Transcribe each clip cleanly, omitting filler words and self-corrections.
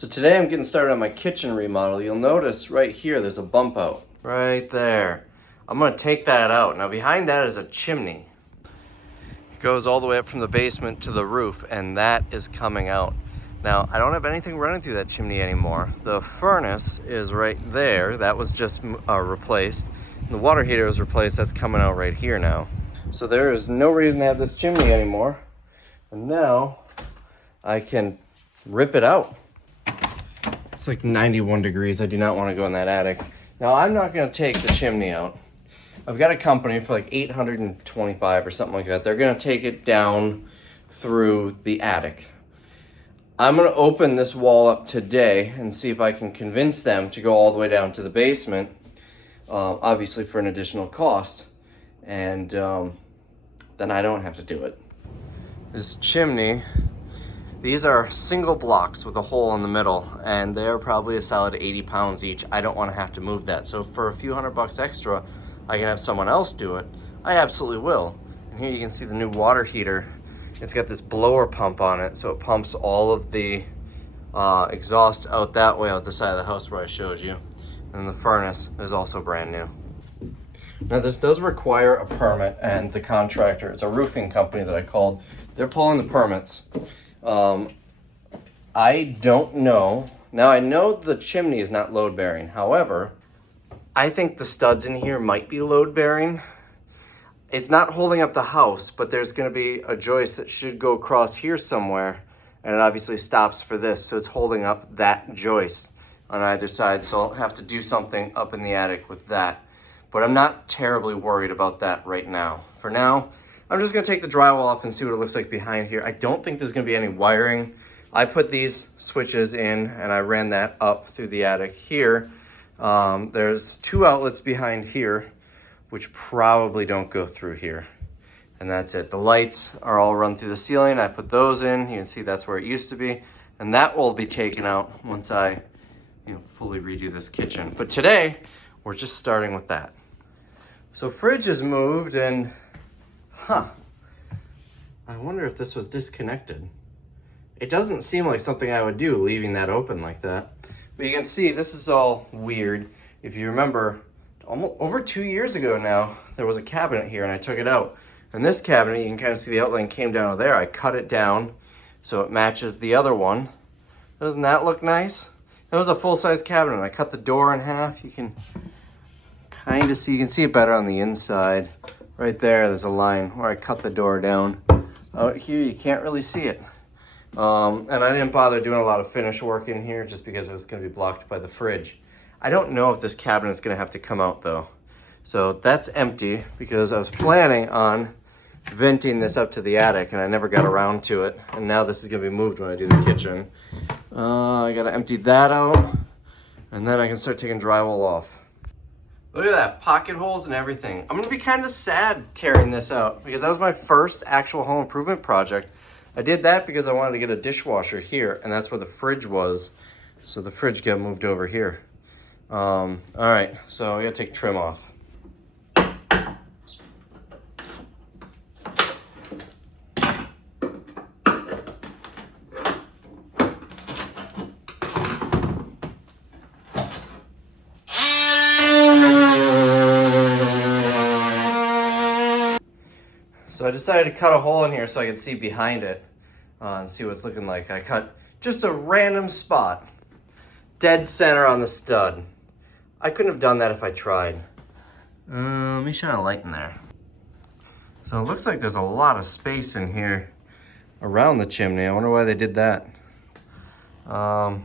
So today I'm getting started on my kitchen remodel. You'll notice right here there's a bump out. Right there. I'm going to take that out. Now behind that is a chimney. It goes all the way up from the basement to the roof, and that is coming out. Now I don't have anything running through that chimney anymore. The furnace is right there. That was just replaced. And the water heater was replaced. That's coming out right here now. So there is no reason to have this chimney anymore. And now I can rip it out. It's like 91 degrees. I do not want to go in that attic. Now I'm not going to take the chimney out. I've got a company for like $825 or something like that. They're going to take it down through the attic. I'm going to open this wall up today and see if I can convince them to go all the way down to the basement, obviously for an additional cost. And then I don't have to do it. This chimney, these are single blocks with a hole in the middle, and they're probably a solid 80 pounds each. I don't want to have to move that. So for a few $100 extra, I can have someone else do it. I absolutely will. And here you can see the new water heater. It's got this blower pump on it, so it pumps all of the exhaust out that way, out the side of the house where I showed you. And the furnace is also brand new. Now this does require a permit, and the contractor, it's a roofing company that I called, they're pulling the permits. I don't know. Now I know the chimney is not load bearing. However, I think the studs in here might be load bearing. It's not holding up the house, but there's going to be a joist that should go across here somewhere, and it obviously stops for this, so it's holding up that joist on either side. So I'll have to do something up in the attic with that. But I'm not terribly worried about that right now. For now, I'm just gonna take the drywall off and see what it looks like behind here. I don't think there's gonna be any wiring. I put these switches in and I ran that up through the attic here. There's 2 outlets behind here, which probably don't go through here. And that's it. The lights are all run through the ceiling. I put those in. You can see that's where it used to be. And that will be taken out once I fully redo this kitchen. But today, we're just starting with that. So fridge is moved, and I wonder if this was disconnected. It doesn't seem like something I would do, leaving that open like that. But you can see this is all weird. If you remember, almost over 2 years ago now, there was a cabinet here and I took it out. And this cabinet, you can kind of see the outline came down there. I cut it down so it matches the other one. Doesn't that look nice? It was a full-size cabinet. I cut the door in half. You can kind of see, you can see it better on the inside. Right there's a line where I cut the door down. Out here, you can't really see it. And I didn't bother doing a lot of finish work in here just because it was going to be blocked by the fridge. I don't know if this cabinet is going to have to come out though. So that's empty because I was planning on venting this up to the attic and I never got around to it. And now this is going to be moved when I do the kitchen. I got to empty that out and then I can start taking drywall off. Look at that, pocket holes and everything. I'm going to be kind of sad tearing this out because that was my first actual home improvement project. I did that because I wanted to get a dishwasher here, and that's where the fridge was. So the fridge got moved over here. All right, so I got to take trim off. So I decided to cut a hole in here so I could see behind it and see what it's looking like. I cut just a random spot, dead center on the stud. I couldn't have done that if I tried. Let me shine a light in there. So it looks like there's a lot of space in here around the chimney. I wonder why they did that. All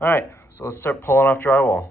right, so let's start pulling off drywall.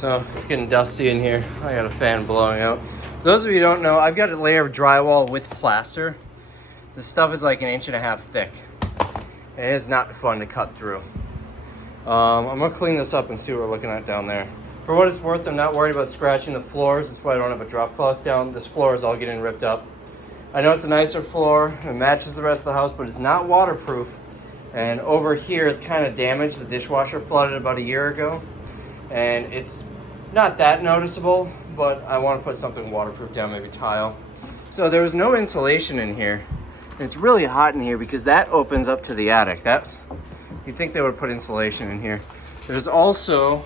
So it's getting dusty in here. I got a fan blowing out. For those of you who don't know, I've got a layer of drywall with plaster. This stuff is like 1.5 inches thick. And it is not fun to cut through. I'm gonna clean this up and see what we're looking at down there. For what it's worth, I'm not worried about scratching the floors. That's why I don't have a drop cloth down. This floor is all getting ripped up. I know it's a nicer floor. It matches the rest of the house, but it's not waterproof. And over here is kind of damaged. The dishwasher flooded about a year ago. And it's not that noticeable, but I want to put something waterproof down, maybe tile. So there was no insulation in here. And it's really hot in here because that opens up to the attic. You'd think they would put insulation in here. There's also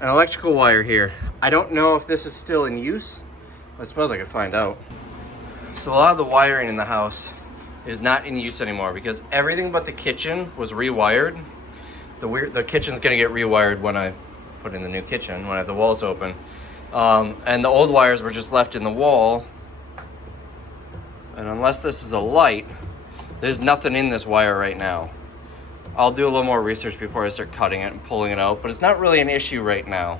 an electrical wire here. I don't know if this is still in use. I suppose I could find out. So a lot of the wiring in the house is not in use anymore because everything but the kitchen was rewired. The kitchen's gonna get rewired when I put in the new kitchen, when I have the walls open. And the old wires were just left in the wall. And unless this is a light, there's nothing in this wire right now. I'll do a little more research before I start cutting it and pulling it out, but it's not really an issue right now.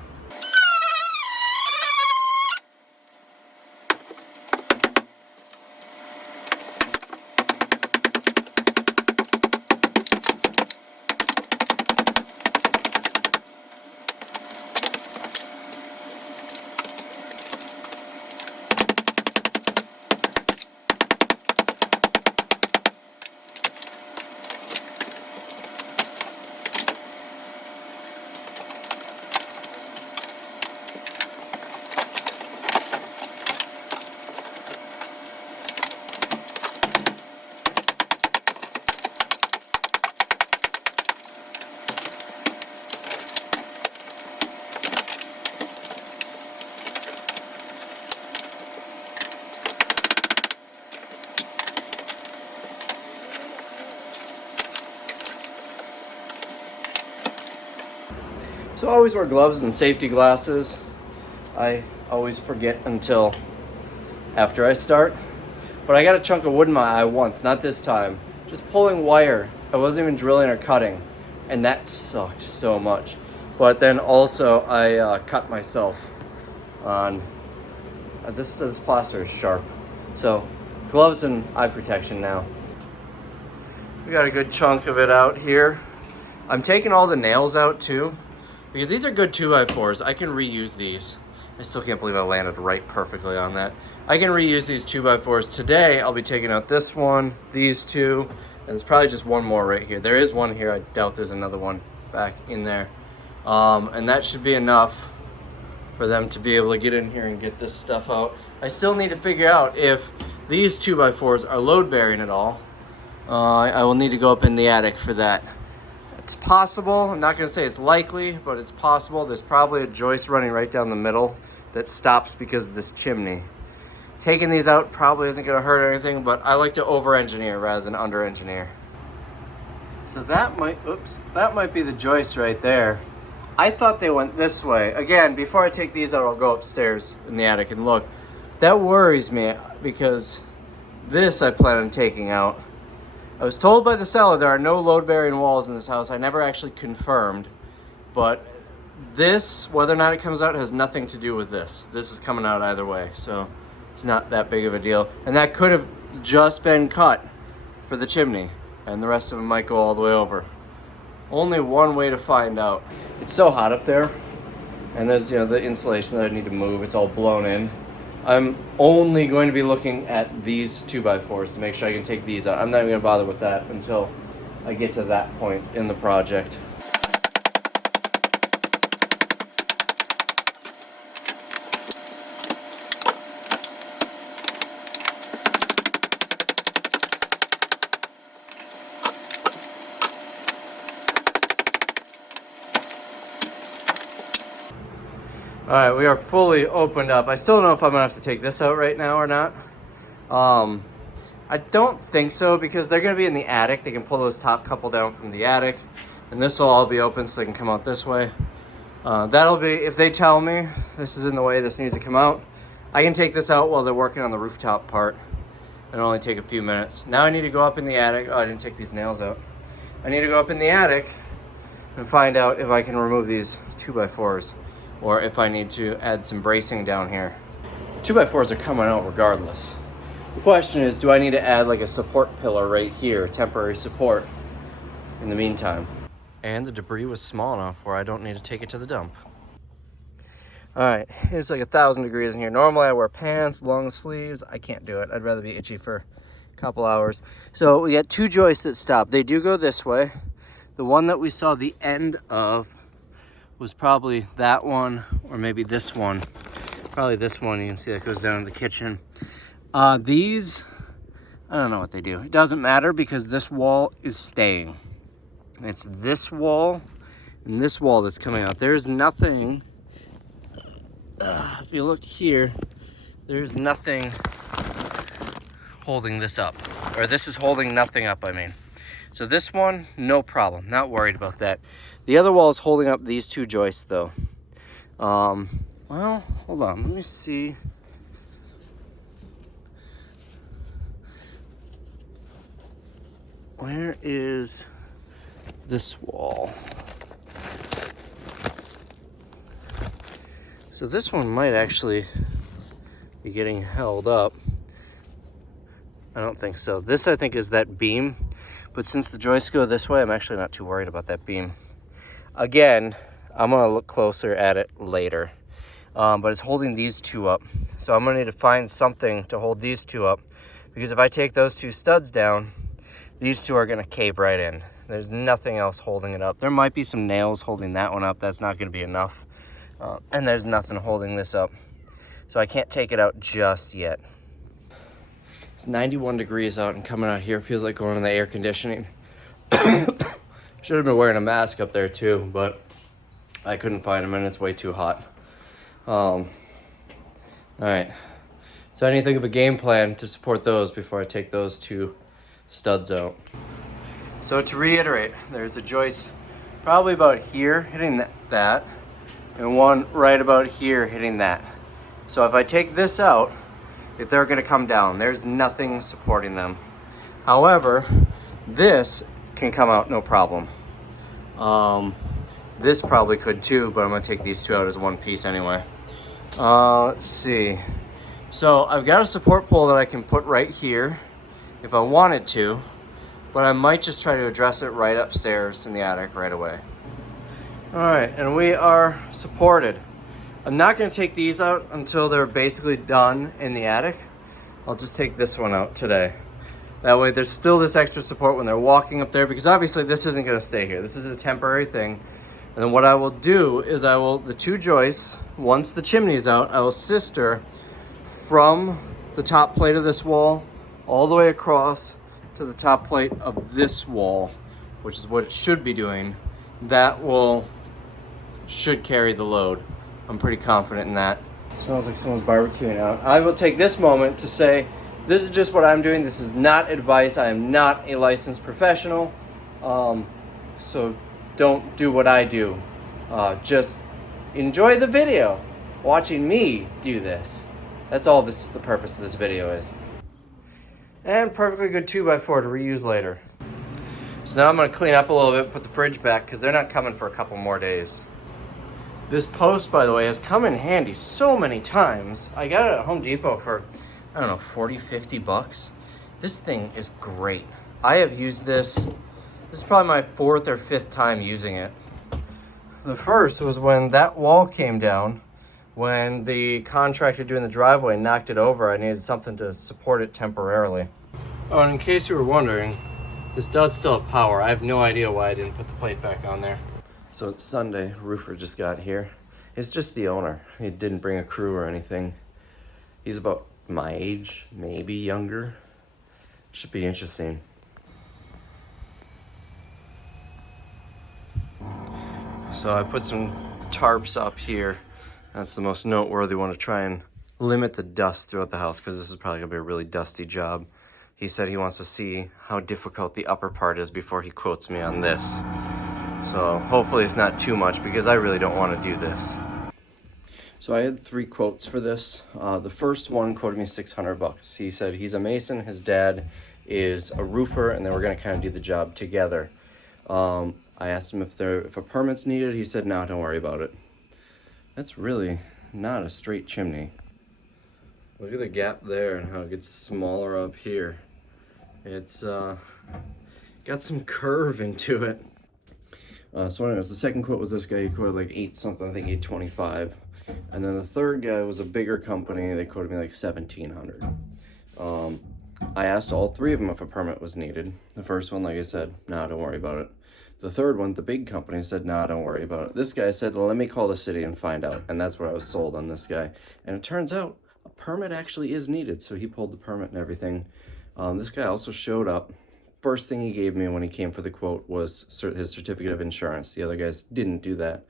So I always wear gloves and safety glasses. I always forget until after I start. But I got a chunk of wood in my eye once, not this time. Just pulling wire. I wasn't even drilling or cutting. And that sucked so much. But then also I cut myself on, this plaster is sharp. So gloves and eye protection now. We got a good chunk of it out here. I'm taking all the nails out too, because these are good 2x4s. I can reuse these. I still can't believe I landed right perfectly on that. I can reuse these 2x4s. Today, I'll be taking out this one, these two, and there's probably just one more right here. There is one here. I doubt there's another one back in there. And that should be enough for them to be able to get in here and get this stuff out. I still need to figure out if these 2x4s are load bearing at all. I will need to go up in the attic for that. It's possible. I'm not going to say it's likely, but it's possible. There's probably a joist running right down the middle that stops because of this chimney. Taking these out probably isn't going to hurt anything, but I like to over-engineer rather than under-engineer. So that might be the joist right there. I thought they went this way. Again, before I take these out, I'll go upstairs in the attic and look. That worries me because this I plan on taking out. I was told by the seller there are no load-bearing walls in this house. I never actually confirmed, but this, whether or not it comes out, has nothing to do with this. This is coming out either way, so it's not that big of a deal. And that could have just been cut for the chimney, and the rest of them might go all the way over. Only one way to find out. It's so hot up there, and there's the insulation that I need to move. It's all blown in. I'm only going to be looking at these 2x4s to make sure I can take these out. I'm not even going to bother with that until I get to that point in the project. All right, we are fully opened up. I still don't know if I'm gonna have to take this out right now or not. I don't think so because they're gonna be in the attic. They can pull those top couple down from the attic, and this will all be open so they can come out this way. That'll be, if they tell me this is in the way, this needs to come out, I can take this out while they're working on the rooftop part. It'll only take a few minutes. Now I need to go up in the attic. Oh, I didn't take these nails out. I need to go up in the attic and find out if I can remove these 2x4s. or if I need to add some bracing down here. 2x4s are coming out regardless. The question is, do I need to add like a support pillar right here, temporary support in the meantime? And the debris was small enough where I don't need to take it to the dump. All right, it's like 1,000 degrees in here. Normally I wear pants, long sleeves. I can't do it. I'd rather be itchy for a couple hours. So we got 2 joists that stop. They do go this way. The one that we saw the end of was probably that one, or maybe this one. Probably this one. You can see that goes down in the kitchen. These, I don't know what they do. It doesn't matter because this wall is staying. It's this wall and this wall that's coming out. There's nothing, if you look here, there's nothing holding this up. Or this is holding nothing up, I mean. So this one, no problem. Not worried about that. The other wall is holding up these 2 joists though. Well, hold on, let me see. Where is this wall? So this one might actually be getting held up. I don't think so. This, I think, is that beam. But since the joists go this way, I'm actually not too worried about that beam. Again, I'm gonna look closer at it later. But it's holding these 2 up. So I'm gonna need to find something to hold these 2 up. Because if I take those 2 studs down, these 2 are gonna cave right in. There's nothing else holding it up. There might be some nails holding that one up. That's not gonna be enough. And there's nothing holding this up. So I can't take it out just yet. It's 91 degrees out, and coming out here feels like going in the air conditioning. Should have been wearing a mask up there too, but I couldn't find them and it's way too hot. All right. So I need to think of a game plan to support those before I take those 2 studs out. So to reiterate, there's a joist probably about here hitting that, and one right about here hitting that. So if I take this out, if they're gonna come down, there's nothing supporting them. However, this can come out no problem. This probably could too, but I'm gonna take these 2 out as one piece anyway. Let's see. So I've got a support pole that I can put right here if I wanted to, but I might just try to address it right upstairs in the attic right away. All right, and we are supported. I'm not gonna take these out until they're basically done in the attic. I'll just take this one out today. That way there's still this extra support when they're walking up there, because obviously this isn't gonna stay here. This is a temporary thing. And then what I will do is the 2 joists, once the chimney's out, I will sister from the top plate of this wall all the way across to the top plate of this wall, which is what it should be doing. That should carry the load. I'm pretty confident in that. It smells like someone's barbecuing out. I will take this moment to say, this is just what I'm doing. This is not advice. I am not a licensed professional. So don't do what I do. Just enjoy the video, watching me do this. That's all the purpose of this video is. And perfectly good 2x4 to reuse later. So now I'm gonna clean up a little bit, put the fridge back, because they're not coming for a couple more days. This post, by the way, has come in handy so many times. I got it at Home Depot for, I don't know, 40, 50 bucks. This thing is great. I have used this is probably my 4th or 5th time using it. The first was when that wall came down, when the contractor doing the driveway knocked it over. I needed something to support it temporarily. Oh, and in case you were wondering, this does still have power. I have no idea why I didn't put the plate back on there. So it's Sunday, roofer just got here. It's just the owner. He didn't bring a crew or anything. He's about my age, maybe younger. Should be interesting. So I put some tarps up here. That's the most noteworthy one, to try and limit the dust throughout the house, because this is probably gonna be a really dusty job. He said he wants to see how difficult the upper part is before he quotes me on this. So hopefully it's not too much, because I really don't want to do this. So I had 3 quotes for this. The first one quoted me 600 bucks. He said he's a mason, his dad is a roofer, and then we're gonna kind of do the job together. I asked him if a permit's needed. He said, no, don't worry about it. That's really not a straight chimney. Look at the gap there and how it gets smaller up here. It's got some curve into it. So anyways, the second quote was this guy. He quoted like 8 something, I think 825. And then the third guy was a bigger company. They quoted me like 1,700. I asked all 3 of them if a permit was needed. The first one, like I said, nah, don't worry about it. The third one, the big company, said, nah, don't worry about it. This guy said, well, let me call the city and find out. And that's where I was sold on this guy. And it turns out a permit actually is needed. So he pulled the permit and everything. This guy also showed up. First thing he gave me when he came for the quote was his certificate of insurance. The other guys didn't do that.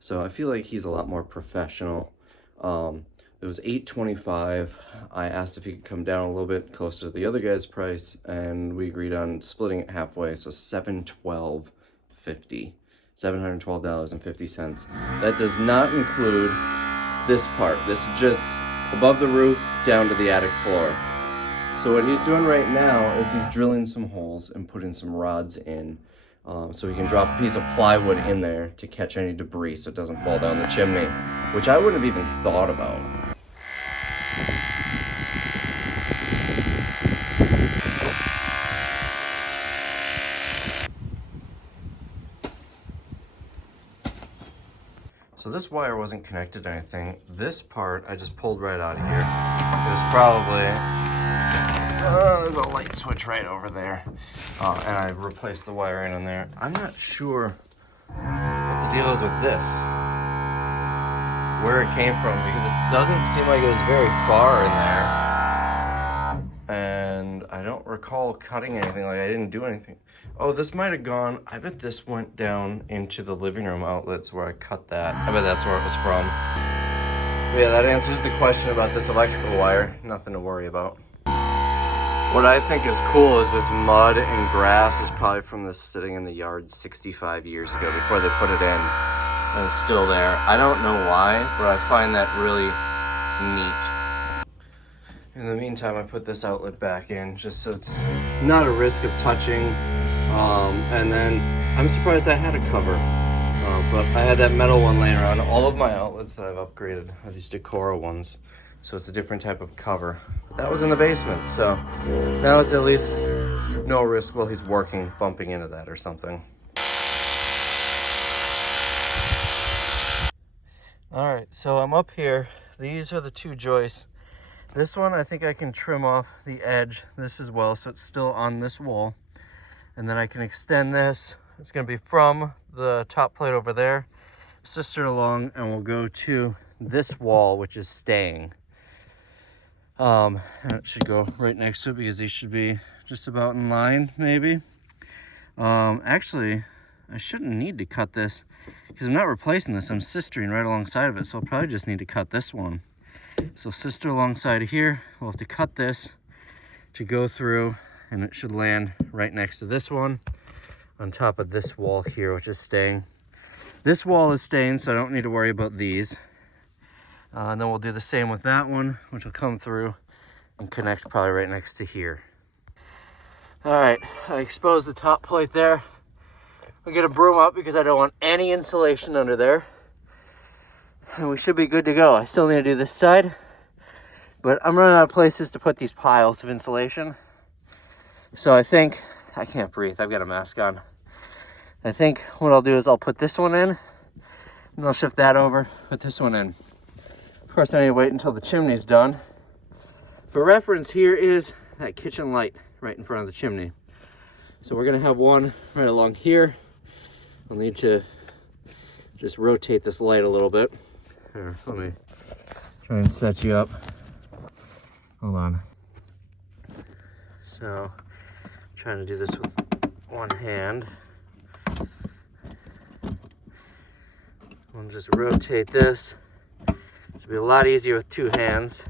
So I feel like he's a lot more professional. It was $825. I asked if he could come down a little bit closer to the other guy's price, and we agreed on splitting it halfway, so $712.50. $712.50. That does not include this part. This is just above the roof down to the attic floor. So what he's doing right now is he's drilling some holes and putting some rods in, so he can drop a piece of plywood in there to catch any debris so it doesn't fall down the chimney, which I wouldn't have even thought about. So this wire wasn't connected to anything. This part I just pulled right out of here. It was probably, there's a light switch right over there. And I replaced the wiring in there. I'm not sure what the deal is with this, where it came from, because it doesn't seem like it was very far in there. And I don't recall cutting anything, like I didn't do anything. Oh, this might have gone, I bet this went down into the living room outlets where I cut that. I bet that's where it was from. But yeah, that answers the question about this electrical wire. Nothing to worry about. What I think is cool is this mud and grass is probably from this sitting in the yard 65 years ago before they put it in. And it's still there. I don't know why, but I find that really neat. In the meantime, I put this outlet back in just so it's not a risk of touching. And then I'm surprised I had a cover, but I had that metal one laying around. All of my outlets that I've upgraded are these Decora ones, so it's a different type of cover. But that was in the basement, so now it's at least no risk while he's working, bumping into that or something. All right, so I'm up here. These are the 2 joists. This one, I think I can trim off the edge, this as well, so it's still on this wall. And then I can extend this. It's gonna be from the top plate over there, sister along, and we'll go to this wall, which is staying. And it should go right next to it because these should be just about in line, maybe. Actually, I shouldn't need to cut this because I'm not replacing this. I'm sistering right alongside of it, so I'll probably just need to cut this one. So sister alongside of here, we'll have to cut this to go through, and it should land right next to this one on top of this wall here, which is staying. This wall is staying, so I don't need to worry about these. And then we'll do the same with that one, which will come through and connect probably right next to here. All right, I exposed the top plate there. I'll get a broom up because I don't want any insulation under there. And we should be good to go. I still need to do this side, but I'm running out of places to put these piles of insulation. So I think, I can't breathe, I've got a mask on. I think what I'll do is I'll put this one in, and I'll shift that over, put this one in. Of course, I need to wait until the chimney's done. For reference, here is that kitchen light right in front of the chimney. So we're gonna have one right along here. I'll need to just rotate this light a little bit. Here, let me try and set you up. Hold on. So, trying to do this with one hand. I'll just rotate this. This will be a lot easier with 2 hands.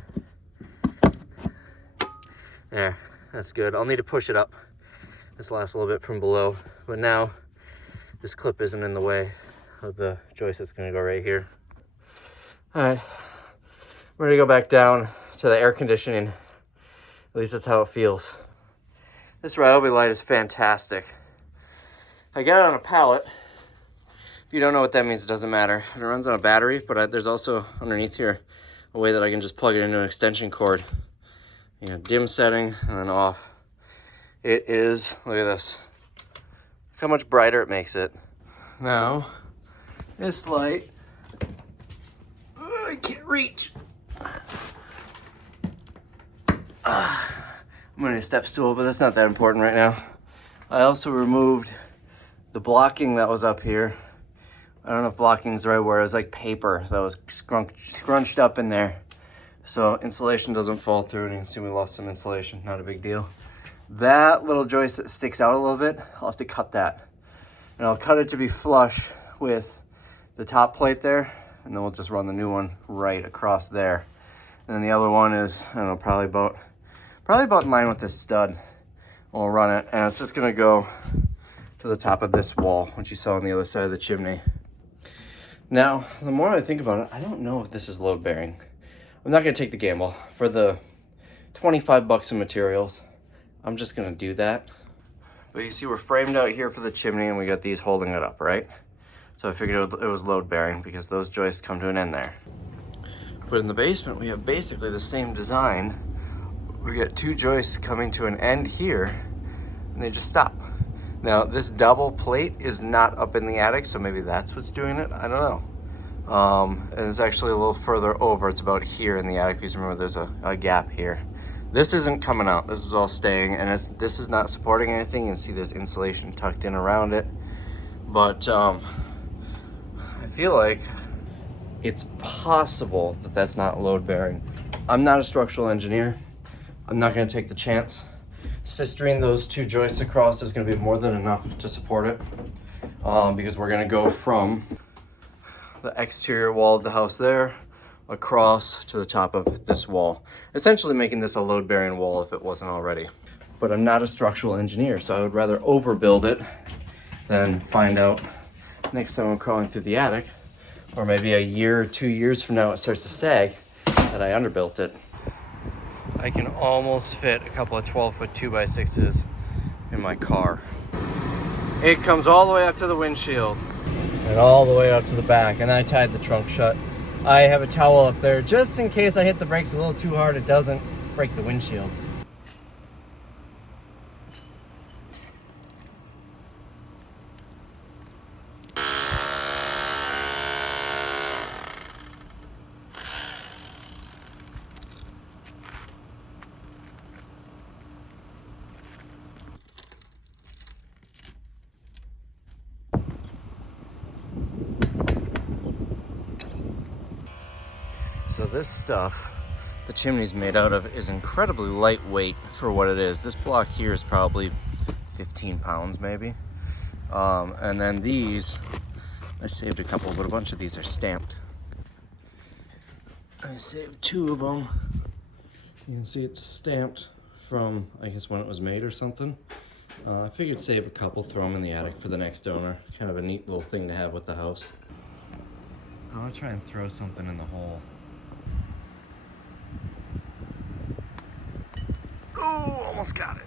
There, that's good. I'll need to push it up. This lasts a little bit from below, but now this clip isn't in the way of the joist that's gonna go right here. All right, we're gonna go back down to the air conditioning. At least that's how it feels. This Ryobi light is fantastic. I got it on a pallet. If you don't know what that means, it doesn't matter. It runs on a battery, but there's also underneath here a way that I can just plug it into an extension cord. You know, dim setting and then off. It is, look at this. Look how much brighter it makes it. Now, this light, I can't reach. I'm gonna need a step stool, but that's not that important right now. I also removed the blocking that was up here. I don't know if blocking is the right word. It was like paper that was scrunched up in there. So insulation doesn't fall through, and you can see we lost some insulation, not a big deal. That little joist that sticks out a little bit, I'll have to cut that. And I'll cut it to be flush with the top plate there, and then we'll just run the new one right across there. And then the other one is, I don't know, probably about in line with this stud. We'll run it, and it's just gonna go to the top of this wall, which you saw on the other side of the chimney. Now, the more I think about it, I don't know if this is load bearing. I'm not gonna take the gamble. For the 25 bucks in materials, I'm just gonna do that. But you see we're framed out here for the chimney, and we got these holding it up, right? So I figured it was load bearing because those joists come to an end there. But in the basement, we have basically the same design. We got two joists coming to an end here, and they just stop. Now, this double plate is not up in the attic, so maybe that's what's doing it. I don't know. And it's actually a little further over. It's about here in the attic, because remember there's a gap here. This isn't coming out. This is all staying, and this is not supporting anything. You can see there's insulation tucked in around it. But I feel like it's possible that that's not load bearing. I'm not a structural engineer. I'm not going to take the chance. Sistering those two joists across is going to be more than enough to support it, because we're going to go from the exterior wall of the house there across to the top of this wall, essentially making this a load bearing wall if it wasn't already. But I'm not a structural engineer, so I would rather overbuild it than find out next time I'm crawling through the attic, or maybe a year or 2 years from now it starts to sag, that I underbuilt it. I can almost fit a couple of 12-foot 2x6s in my car. It comes all the way up to the windshield and all the way up to the back, and I tied the trunk shut. I have a towel up there just in case I hit the brakes a little too hard, it doesn't break the windshield. So this stuff the chimney's made out of is incredibly lightweight for what it is. This block here is probably 15 pounds maybe. And then these, I saved a couple, but a bunch of these are stamped. I saved 2 of them. You can see it's stamped from, I guess, when it was made or something. I figured save a couple, throw them in the attic for the next owner. Kind of a neat little thing to have with the house. I'm gonna try and throw something in the hole. Oh, almost got it.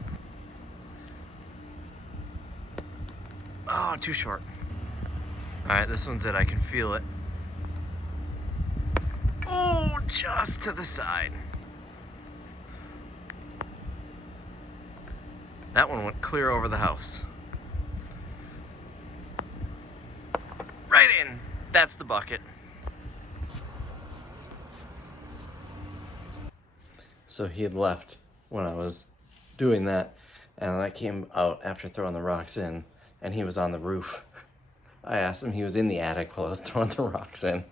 Oh, too short. All right, this one's it. I can feel it. Oh, just to the side. That one went clear over the house. Right in. That's the bucket. So he had left when I was doing that, and I came out after throwing the rocks in, and he was on the roof. I asked him, he was in the attic while I was throwing the rocks in.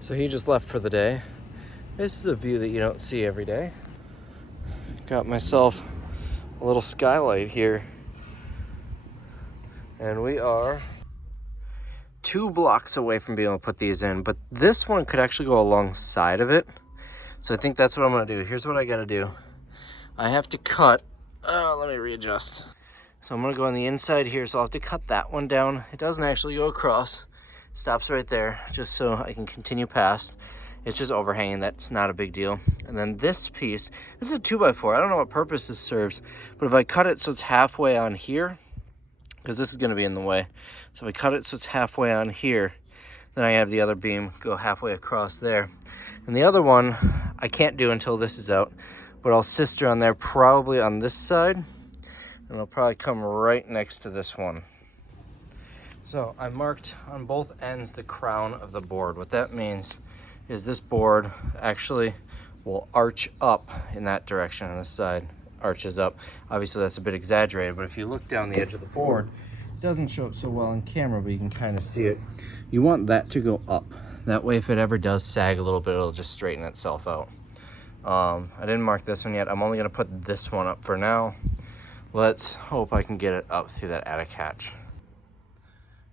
So he just left for the day. This is a view that you don't see every day. Got myself a little skylight here. And we are 2 blocks away from being able to put these in, but this one could actually go alongside of it. So I think that's what I'm gonna do. Here's what I gotta do. I have to cut, let me readjust. So I'm gonna go on the inside here, so I'll have to cut that one down. It doesn't actually go across. Stops right there, just so I can continue past. It's just overhanging, that's not a big deal. And then this piece, this is a 2x4. I don't know what purpose this serves, but if I cut it so it's halfway on here, because this is gonna be in the way. So if I cut it so it's halfway on here, then I have the other beam go halfway across there. And the other one, I can't do until this is out, but I'll sister on there probably on this side, and it'll probably come right next to this one. So I marked on both ends the crown of the board. What that means is this board actually will arch up in that direction, and this side arches up. Obviously that's a bit exaggerated, but if you look down the edge of the board, it doesn't show up so well on camera, but you can kind of see it. You want that to go up. That way if it ever does sag a little bit, it'll just straighten itself out. I didn't mark this one yet. I'm only gonna put this one up for now. Let's hope I can get it up through that attic hatch.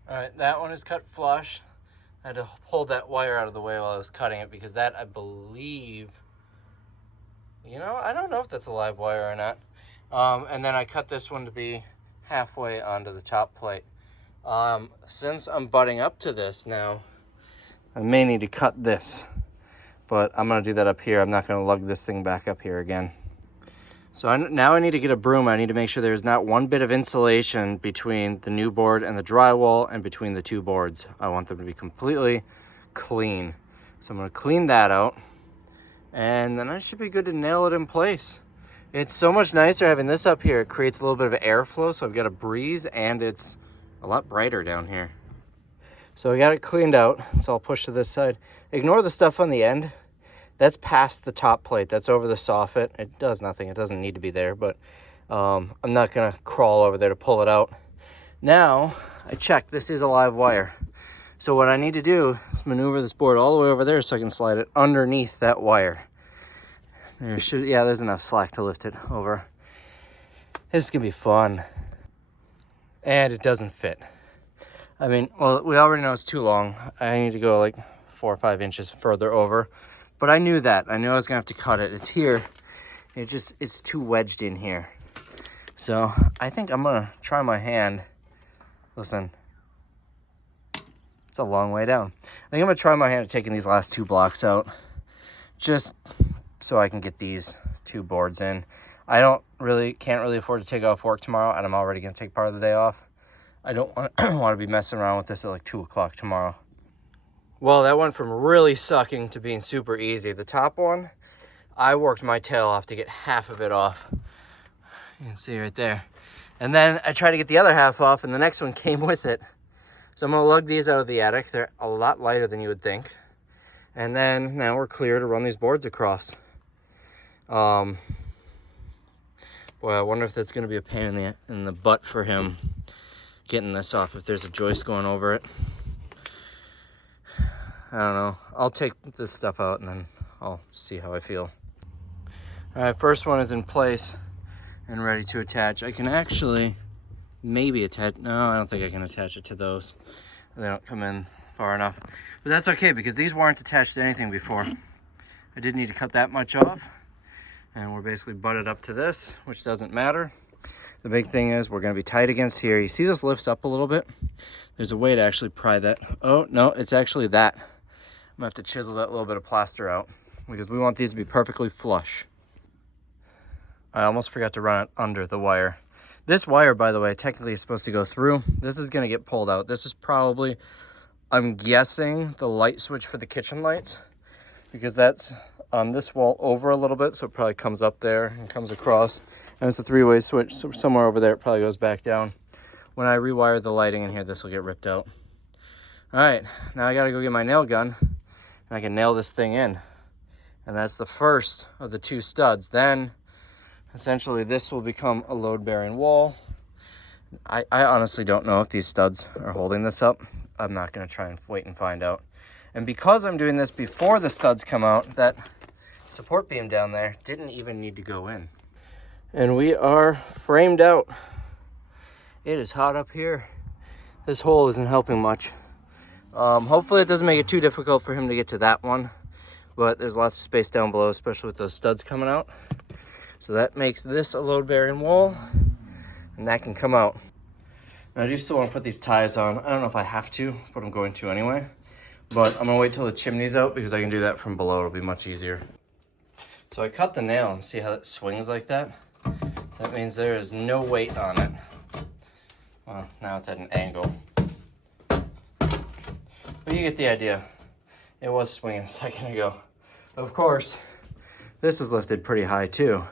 All right, that one is cut flush. I had to hold that wire out of the way while I was cutting it because that, I believe, you know, I don't know if that's a live wire or not. And then I cut this one to be halfway onto the top plate. Since I'm butting up to this now, I may need to cut this, but I'm gonna do that up here. I'm not gonna lug this thing back up here again. So now I need to get a broom. I need to make sure there's not one bit of insulation between the new board and the drywall and between the two boards. I want them to be completely clean. So I'm gonna clean that out, and then I should be good to nail it in place. It's so much nicer having this up here. It creates a little bit of airflow, so I've got a breeze, and it's a lot brighter down here. So I got it cleaned out, so I'll push to this side. Ignore the stuff on the end. That's past the top plate. That's over the soffit. It does nothing. It doesn't need to be there, but I'm not gonna crawl over there to pull it out. Now, I checked, this is a live wire. So what I need to do is maneuver this board all the way over there so I can slide it underneath that wire. There's enough slack to lift it over. This is gonna be fun. And it doesn't fit. I mean, well, we already know it's too long. I need to go like 4 or 5 inches further over. But I knew that. I knew I was gonna have to cut it. It's here. It's too wedged in here. So I think I'm gonna try my hand. Listen, it's a long way down. I think I'm gonna try my hand at taking these last 2 blocks out, just so I can get these 2 boards in. I can't really afford to take off work tomorrow, and I'm already gonna take part of the day off. I don't want to be messing around with this at like 2 o'clock tomorrow. Well, that went from really sucking to being super easy. The top one, I worked my tail off to get half of it off. You can see right there. And then I tried to get the other half off, and the next one came with it. So I'm gonna lug these out of the attic. They're a lot lighter than you would think. And then now we're clear to run these boards across. Boy, I wonder if that's gonna be a pain in the butt for him getting this off, if there's a joist going over it. I don't know. I'll take this stuff out and then I'll see how I feel. All right, first one is in place and ready to attach. I can actually maybe attach, no, I don't think I can attach it to those. They don't come in far enough. But that's okay because these weren't attached to anything before. I did need to cut that much off, and we're basically butted up to this, which doesn't matter. The big thing is we're gonna be tight against here. You see this lifts up a little bit? There's a way to actually pry that. Oh, no, it's actually that. I'm gonna have to chisel that little bit of plaster out because we want these to be perfectly flush. I almost forgot to run it under the wire. This wire, by the way, technically is supposed to go through. This is gonna get pulled out. This is probably, I'm guessing, the light switch for the kitchen lights, because that's on this wall over a little bit, so it probably comes up there and comes across. And it's a 3-way switch, so somewhere over there it probably goes back down. When I rewire the lighting in here, this will get ripped out. All right, now I gotta go get my nail gun, and I can nail this thing in. And that's the first of the 2 studs. Then, essentially, this will become a load-bearing wall. I honestly don't know if these studs are holding this up. I'm not gonna try and wait and find out. And because I'm doing this before the studs come out, that support beam down there didn't even need to go in. And we are framed out. It is hot up here. This hole isn't helping much. Hopefully it doesn't make it too difficult for him to get to that one, but there's lots of space down below, especially with those studs coming out. So that makes this a load-bearing wall, and that can come out. And I do still want to put these ties on. I don't know if I have to, but I'm going to anyway. But I'm gonna wait till the chimney's out because I can do that from below. It'll be much easier. So I cut the nail and see how it swings like that? That means there is no weight on it. Well, now it's at an angle. But you get the idea. It was swinging a second ago. Of course, this is lifted pretty high too.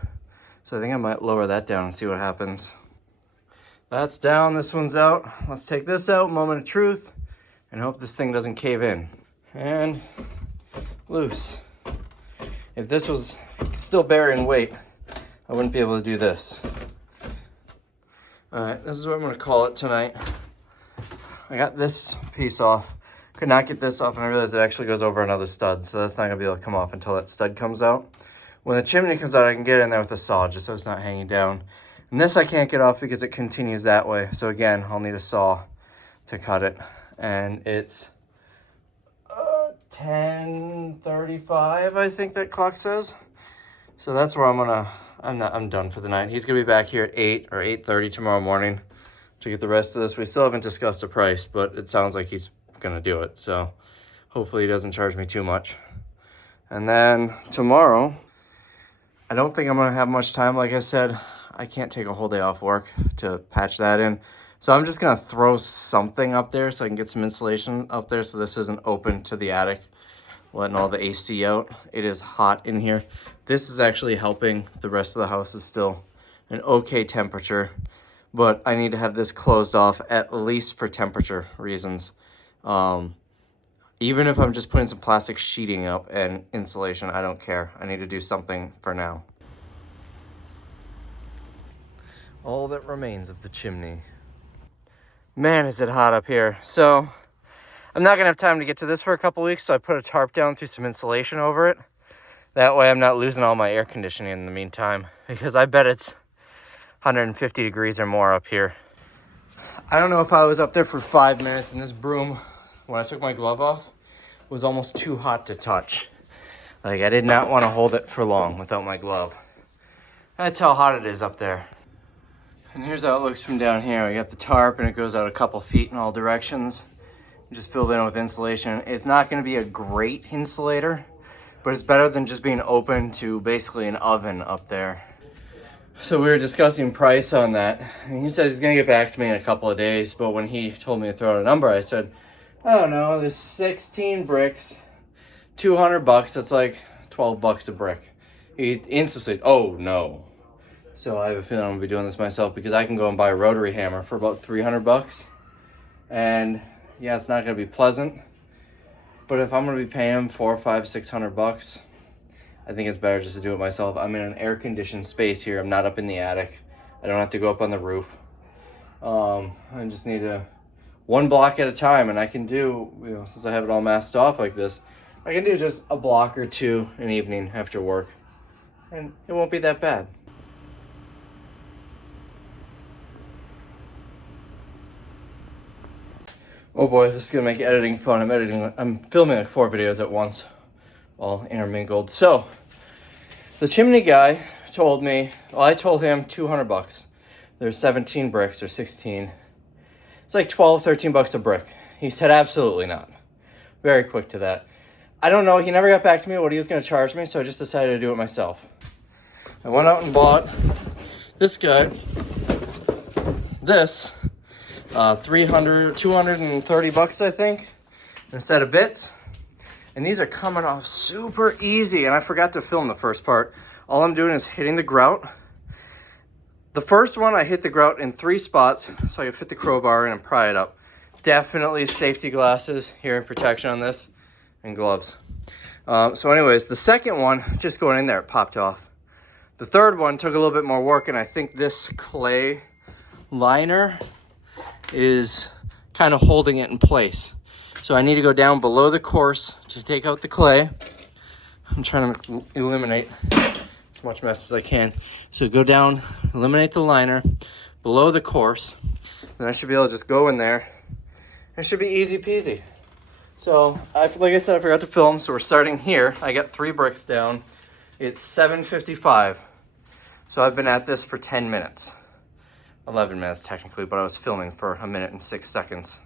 So I think I might lower that down and see what happens. That's down, this one's out. Let's take this out, moment of truth, and hope this thing doesn't cave in. And loose. If this was still bearing weight, I wouldn't be able to do this. All right, this is what I'm gonna call it tonight. I got this piece off. Could not get this off, and I realized it actually goes over another stud, so that's not gonna be able to come off until that stud comes out. When the chimney comes out, I can get in there with a saw, just so it's not hanging down. And this I can't get off because it continues that way. So again, I'll need a saw to cut it. And it's 10:35, I think that clock says. So that's where I'm done for the night. He's gonna be back here at 8 or 8:30 tomorrow morning to get the rest of this. We still haven't discussed a price, but it sounds like he's gonna do it. So hopefully he doesn't charge me too much. And then tomorrow, I don't think I'm gonna have much time. Like I said, I can't take a whole day off work to patch that in. So I'm just gonna throw something up there so I can get some insulation up there so this isn't open to the attic, letting all the AC out. It is hot in here. This is actually helping. The rest of the house is still an okay temperature, but I need to have this closed off at least for temperature reasons. Even if I'm just putting some plastic sheeting up and insulation, I don't care. I need to do something for now. All that remains of the chimney. Man, is it hot up here. So I'm not gonna have time to get to this for a couple weeks, so I put a tarp down, threw some insulation over it. That way I'm not losing all my air conditioning in the meantime, because I bet it's 150 degrees or more up here. I don't know if I was up there for 5 minutes and this broom, when I took my glove off, was almost too hot to touch. Like, I did not want to hold it for long without my glove. That's how hot it is up there. And here's how it looks from down here. We got the tarp and it goes out a couple feet in all directions. Just filled in with insulation. It's not going to be a great insulator, but it's better than just being open to basically an oven up there. So we were discussing price on that. And he says he's going to get back to me in a couple of days, but when he told me to throw out a number, I said, I don't know, there's 16 bricks, $200, that's like $12 a brick. He instantly said, oh no. So I have a feeling I'm gonna be doing this myself because I can go and buy a rotary hammer for about $300. And yeah, it's not gonna be pleasant, but if I'm gonna be paying $400, $500, $600, I think it's better just to do it myself. I'm in an air-conditioned space here. I'm not up in the attic. I don't have to go up on the roof. I just need to one block at a time, and I can do, you know, since I have it all masked off like this, I can do just a block or two an evening after work, and it won't be that bad. Oh boy, this is gonna make editing fun. I'm filming like 4 videos at once, all intermingled. So, the chimney guy told me, well, I told him $200. There's 17 bricks or 16. It's like $12, $13 a brick. He said absolutely not. Very quick to that. I don't know, he never got back to me what he was gonna charge me, so I just decided to do it myself. I went out and bought this guy, this, $230, I think, and a set of bits. And these are coming off super easy, and I forgot to film the first part. All I'm doing is hitting the grout. The first one, I hit the grout in 3 spots, so I can fit the crowbar in and pry it up. Definitely safety glasses, hearing protection on this, and gloves. So anyways, the second one, just going in there, it popped off. The third one took a little bit more work, and I think this clay liner is kind of holding it in place. So I need to go down below the course to take out the clay. I'm trying to eliminate as much mess as I can. So go down, eliminate the liner below the course. Then I should be able to just go in there. It should be easy peasy. So like I said, I forgot to film. So we're starting here. I got 3 bricks down. It's 7:55. So I've been at this for 10 minutes. 11 minutes technically, but I was filming for 1 minute and 6 seconds.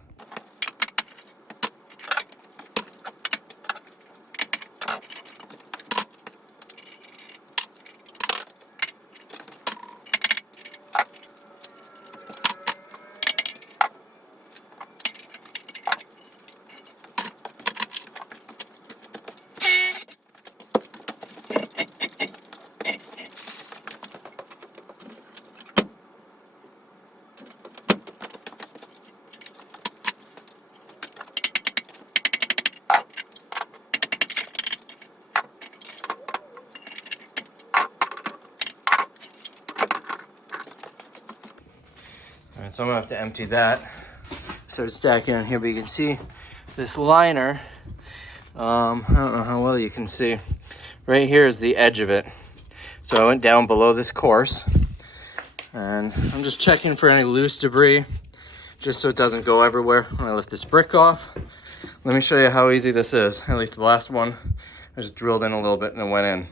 All right, so I'm gonna have to empty that. Started stacking on here, but you can see this liner. I don't know how well you can see. Right here is the edge of it. So I went down below this course, and I'm just checking for any loose debris, just so it doesn't go everywhere when I lift this brick off. Let me show you how easy this is. At least the last one, I just drilled in a little bit and it went in.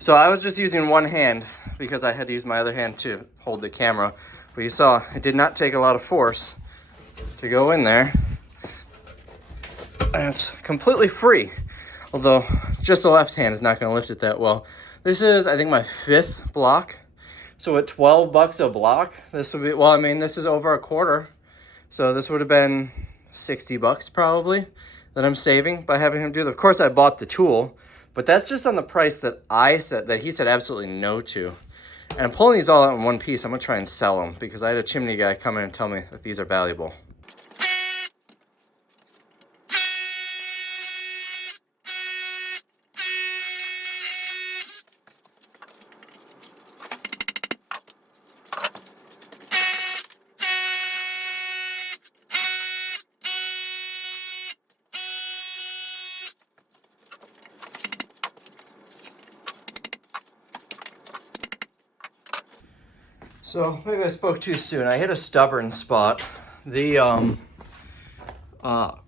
So I was just using one hand because I had to use my other hand to hold the camera. But you saw it did not take a lot of force to go in there. And it's completely free. Although just the left hand is not going to lift it that well. This is, I think, my 5th block. So at $12 a block, this would be, well, I mean, this is over a quarter. So this would have been $60 probably that I'm saving by having him do that. Of course, I bought the tool. But that's just on the price that he said absolutely no to. And I'm pulling these all out in one piece. I'm gonna try and sell them because I had a chimney guy come in and tell me that these are valuable. So maybe I spoke too soon. I hit a stubborn spot. The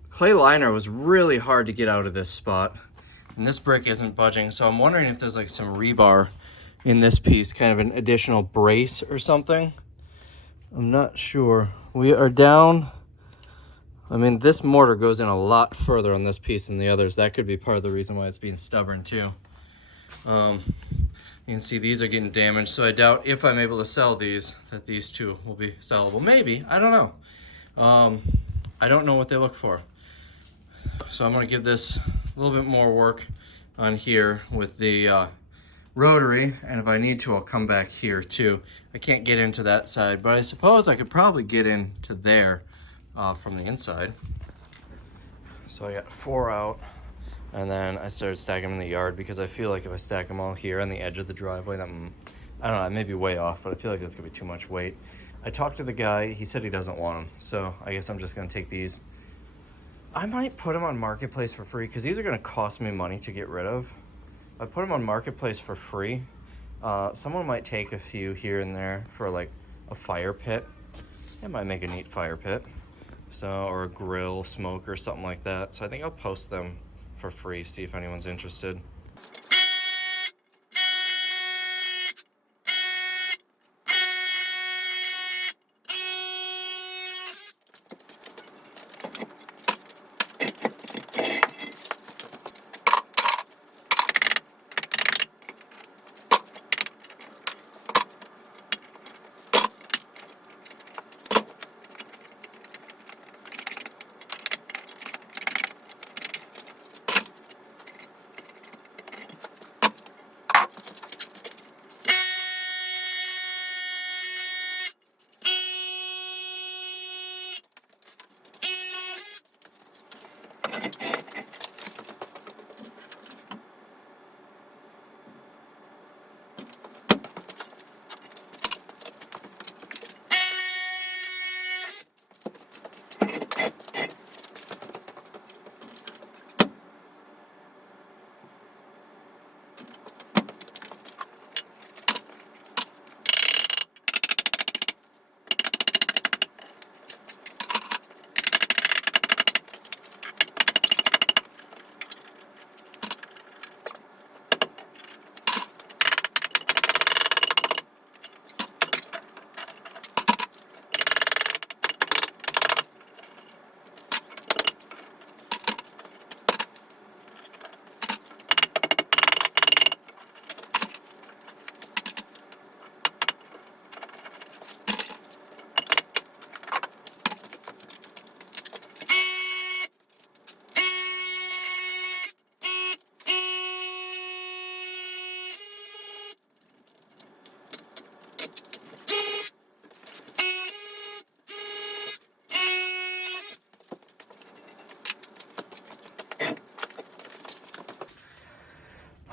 clay liner was really hard to get out of this spot. And this brick isn't budging. So I'm wondering if there's like some rebar in this piece, kind of an additional brace or something. I'm not sure. We are down. I mean, this mortar goes in a lot further on this piece than the others. That could be part of the reason why it's being stubborn too. You can see these are getting damaged, so I doubt if I'm able to sell these, that these two will be sellable. Maybe, I don't know. I don't know what they look for. So I'm gonna give this a little bit more work on here with the rotary, and if I need to, I'll come back here too. I can't get into that side, but I suppose I could probably get into there from the inside. So I got 4 out. And then I started stacking them in the yard because I feel like if I stack them all here on the edge of the driveway, that, I don't know, I may be way off, but I feel like that's gonna be too much weight. I talked to the guy, he said he doesn't want them. So I guess I'm just gonna take these. I might put them on Marketplace for free because these are gonna cost me money to get rid of. If I put them on Marketplace for free, someone might take a few here and there for like a fire pit. It might make a neat fire pit. So, or a grill, smoke, or something like that. So I think I'll post them for free, see if anyone's interested.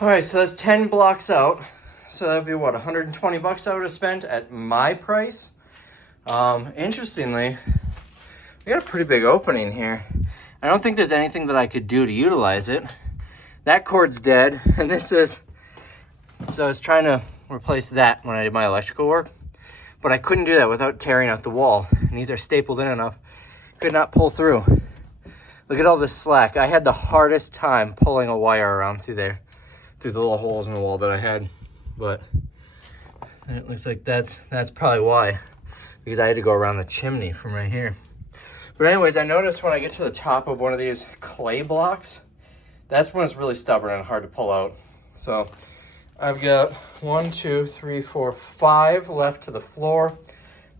All right, so that's 10 blocks out. So that'd be what, 120 bucks I would have spent at my price. Interestingly, we got a pretty big opening here. I don't think there's anything that I could do to utilize it. That cord's dead, and this is, so I was trying to replace that when I did my electrical work, but I couldn't do that without tearing out the wall. And these are stapled in enough, could not pull through. Look at all this slack. I had the hardest time pulling a wire around through there, through the little holes in the wall that I had. But it looks like that's probably why, because I had to go around the chimney from right here. But anyways, I noticed when I get to the top of one of these clay blocks, that's when it's really stubborn and hard to pull out. So I've got 1, 2, 3, 4, 5 left to the floor.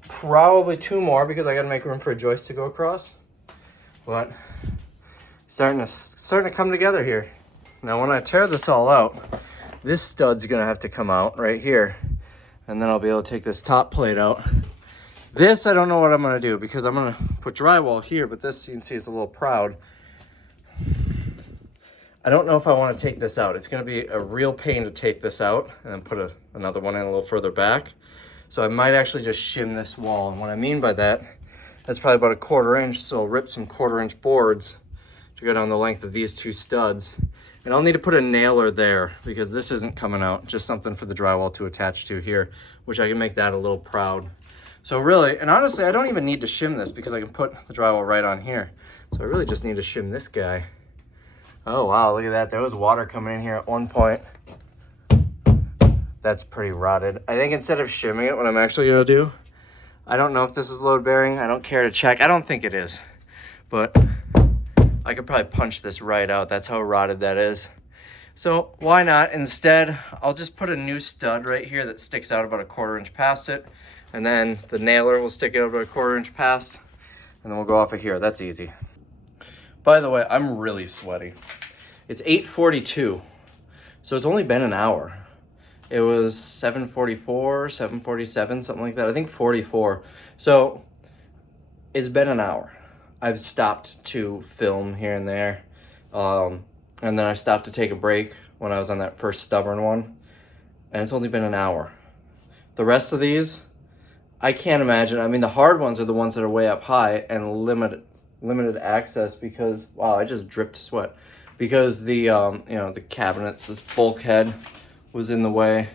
Probably 2 more because I got to make room for a joist to go across. But starting to come together here. Now when I tear this all out, this stud's gonna have to come out right here, and then I'll be able to take this top plate out. This, I don't know what I'm gonna do because I'm gonna put drywall here, but this, you can see, is a little proud. I don't know if I want to take this out. It's gonna be a real pain to take this out and then put another one in a little further back. So I might actually just shim this wall. And what I mean by that, that's probably about a 1/4 inch. So I'll rip some 1/4 inch boards to go down the length of these 2 studs. And I'll need to put a nailer there because this isn't coming out. Just something for the drywall to attach to here, which I can make that a little proud. So really, and honestly, I don't even need to shim this because I can put the drywall right on here. So I really just need to shim this guy. Oh wow, look at that. There was water coming in here at one point. That's pretty rotted. I think instead of shimming it, what I'm actually gonna do, I don't know if this is load bearing. I don't care to check. I don't think it is, but I could probably punch this right out. That's how rotted that is. So why not? Instead, I'll just put a new stud right here that sticks out about a 1/4 inch past it. And then the nailer will stick it out about a 1/4 inch past. And then we'll go off of here. That's easy. By the way, I'm really sweaty. It's 8:42. So it's only been an hour. It was 7:44, 7:47, something like that. I think 44. So it's been an hour. I've stopped to film here and there. And then I stopped to take a break when I was on that first stubborn one. And it's only been an hour. The rest of these, I can't imagine. I mean, the hard ones are the ones that are way up high and limited access because, wow, I just dripped sweat. Because the, the cabinets, this bulkhead was in the way.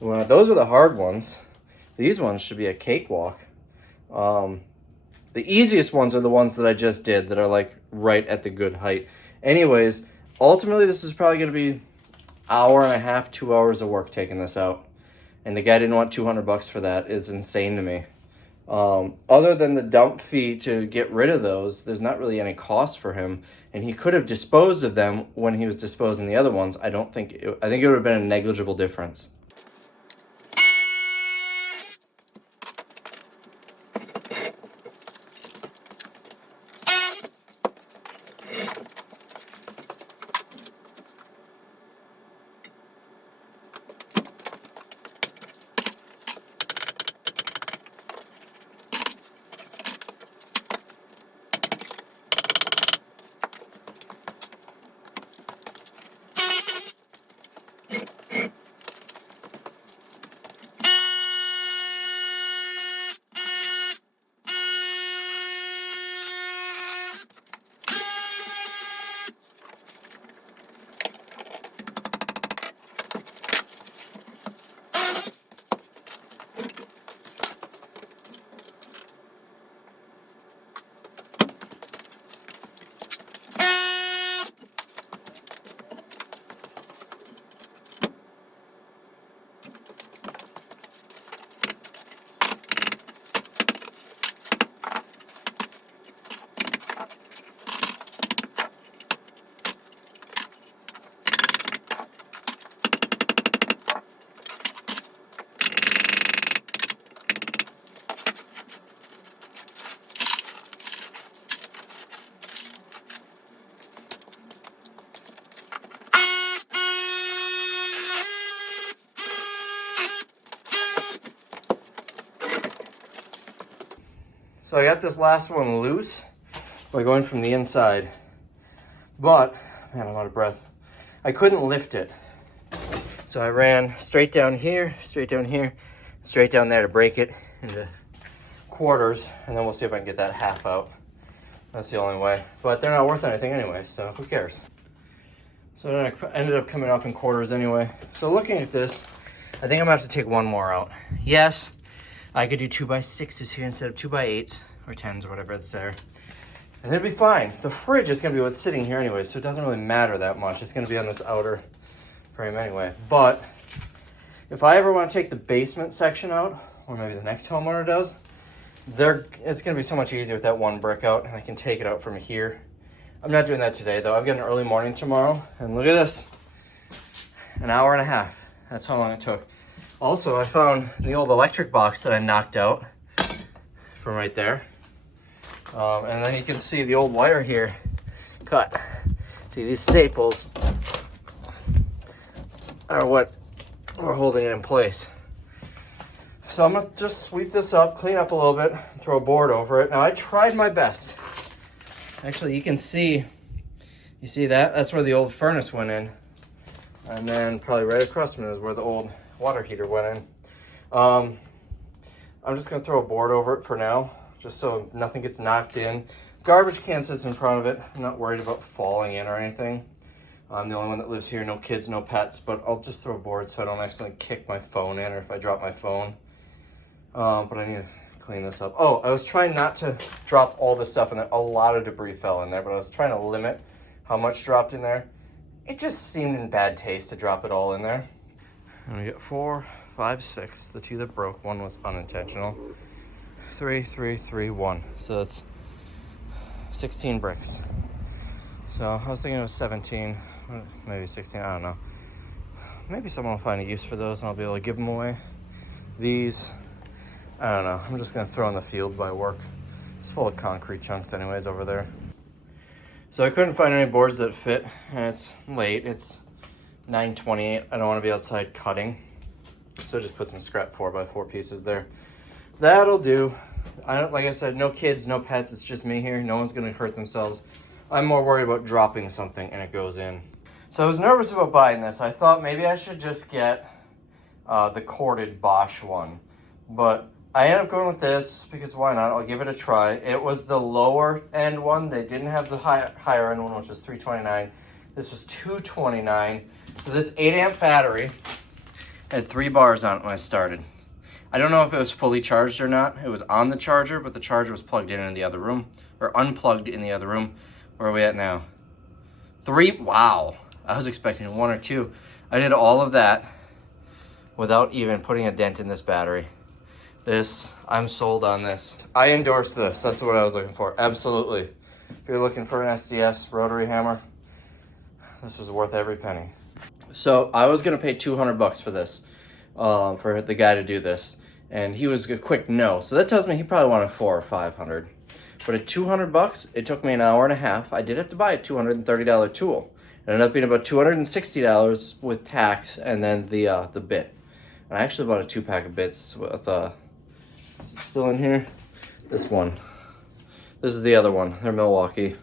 Those are the hard ones. These ones should be a cakewalk. The easiest ones are the ones that I just did that are like right at the good height. Anyways, ultimately this is probably going to be 1.5 hours, 2 hours of work taking this out. And the guy didn't want 200 bucks for that. Is insane to me. Other than the dump fee to get rid of those, there's not really any cost for him. And he could have disposed of them when he was disposing the other ones. I think it would have been a negligible difference. So I got this last one loose by going from the inside, but, man, I'm out of breath. I couldn't lift it. So I ran straight down here, straight down here, straight down there to break it into quarters, and then we'll see if I can get that half out. That's the only way. But they're not worth anything anyway, so who cares? So then I ended up coming off in quarters anyway. So looking at this, I think I'm gonna have to take one more out. Yes, I could do 2x6s here instead of 2x8s or 10s or whatever it's there. And it'll be fine. The fridge is gonna be what's sitting here anyway, so it doesn't really matter that much. It's gonna be on this outer frame anyway. But if I ever wanna take the basement section out, or maybe the next homeowner does, it's gonna be so much easier with that one brick out, and I can take it out from here. I'm not doing that today though. I've got an early morning tomorrow, and look at this. An hour and a half. That's how long it took. Also, I found the old electric box that I knocked out from right there. And then you can see the old wire here cut. See, these staples are what are holding it in place. So I'm gonna just sweep this up, clean up a little bit, throw a board over it. Now I tried my best. Actually, you can see, you see that? That's where the old furnace went in. And then probably right across from it is where the old water heater went in. I'm just gonna throw a board over it for now, just so nothing gets knocked in. Garbage can sits in front of it. I'm not worried about falling in or anything. I'm the only one that lives here, no kids, no pets, but I'll just throw a board so I don't accidentally kick my phone in or if I drop my phone. But I need to clean this up. Oh, I was trying not to drop all this stuff in there. A lot of debris fell in there, but I was trying to limit how much dropped in there. It just seemed in bad taste to drop it all in there. And we got 4, 5, 6. The 2 that broke, 1 was unintentional. 3, 3, 3, 1. So that's 16 bricks. So I was thinking it was 17, maybe 16, I don't know. Maybe someone will find a use for those and I'll be able to give them away. These, I don't know. I'm just gonna throw in the field by work. It's full of concrete chunks anyways over there. So I couldn't find any boards that fit, and it's late. It's 9:28. I don't want to be outside cutting, so I just put some scrap 4x4 pieces there. That'll do. Like I said, no kids, no pets. It's just me here. No one's gonna hurt themselves. I'm more worried about dropping something and it goes in. So I was nervous about buying this. I thought maybe I should just get the corded Bosch one, but I ended up going with this because why not? I'll give it a try. It was the lower end one. They didn't have the higher end one, which was $329. This was $229. So this 8-amp battery had 3 bars on it when I started. I don't know if it was fully charged or not. It was on the charger, but the charger was plugged in the other room, or unplugged in the other room. Where are we at now? 3, wow. I was expecting 1 or 2. I did all of that without even putting a dent in this battery. This, I'm sold on this. I endorse this. That's what I was looking for. Absolutely. If you're looking for an SDS rotary hammer, this is worth every penny. So I was gonna pay $200 for this, for the guy to do this, and he was a quick no. So that tells me he probably wanted $400 or $500. But at $200, it took me an hour and a half. I did have to buy a $230 tool. It ended up being about $260 with tax and then the bit. And I actually bought a 2-pack of bits with still in here. This one. This is the other one. They're Milwaukee.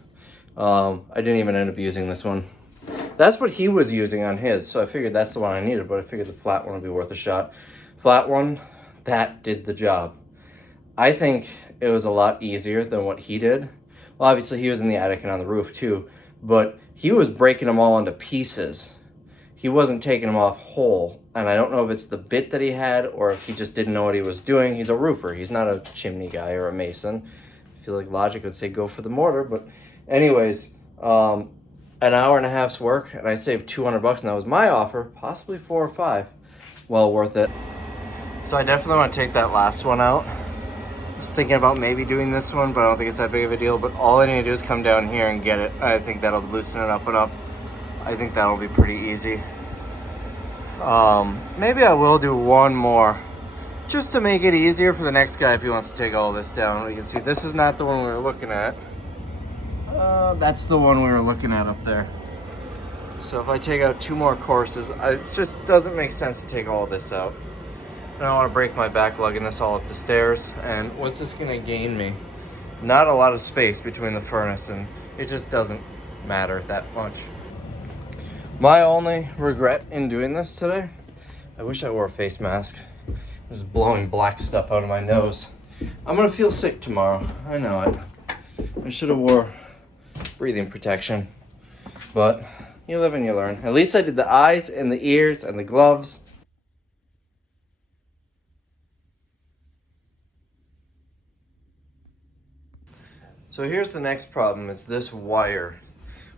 I didn't even end up using this one. That's what he was using on his, so I figured that's the one I needed, but I figured the flat one would be worth a shot. Flat one, that did the job. I think it was a lot easier than what he did. Well, obviously he was in the attic and on the roof too, but he was breaking them all into pieces. He wasn't taking them off whole, and I don't know if it's the bit that he had or if he just didn't know what he was doing. He's a roofer. He's not a chimney guy or a mason. I feel like logic would say go for the mortar, but anyways, an hour and a half's work, and I saved $200, and that was my offer, possibly 4 or 5. Well worth it. So I definitely want to take that last one out. I was thinking about maybe doing this one, but I don't think it's that big of a deal. But all I need to do is come down here and get it. I think that'll loosen it up and up. I think that'll be pretty easy. Maybe I will do one more, just to make it easier for the next guy if he wants to take all this down. You can see this is not the one we were looking at. That's the one we were looking at up there. So if I take out 2 more courses, it just doesn't make sense to take all this out. I don't want to break my back lugging this all up the stairs. And what's this going to gain me? Not a lot of space between the furnace, and it just doesn't matter that much. My only regret in doing this today, I wish I wore a face mask. This is blowing black stuff out of my nose. I'm gonna feel sick tomorrow. I know it. I should have wore breathing protection, but you live and you learn. At least I did the eyes and the ears and the gloves. So here's the next problem, is this wire.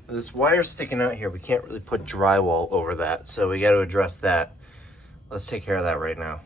This wire sticking out here, we can't really put drywall over that, so we got to address that. Let's take care of that right now.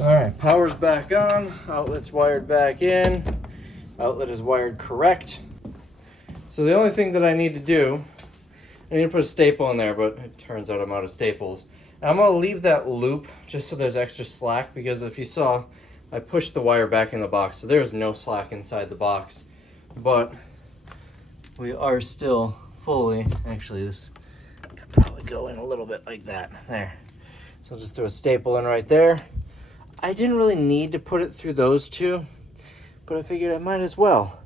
All right, power's back on, outlet's wired back in, outlet is wired correct. So the only thing that I need to do, I need to put a staple in there, but it turns out I'm out of staples. And I'm gonna leave that loop just so there's extra slack, because if you saw, I pushed the wire back in the box, so there's no slack inside the box. But we are still fully, actually this could probably go in a little bit like that, there. So I'll just throw a staple in right there. I didn't really need to put it through those two, but I figured I might as well.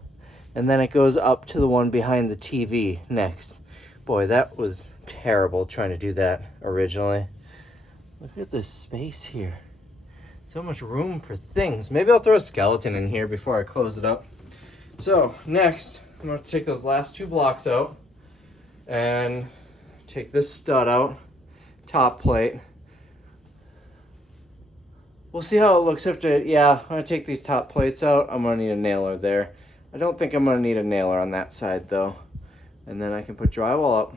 And then it goes up to the one behind the TV next. Boy, that was terrible trying to do that originally. Look at this space here. So much room for things. Maybe I'll throw a skeleton in here before I close it up. So next, I'm going to take those last two blocks out and take this stud out, top plate. We'll see how it looks after, yeah, I'm gonna take these top plates out. I'm gonna need a nailer there. I don't think I'm gonna need a nailer on that side though. And then I can put drywall up.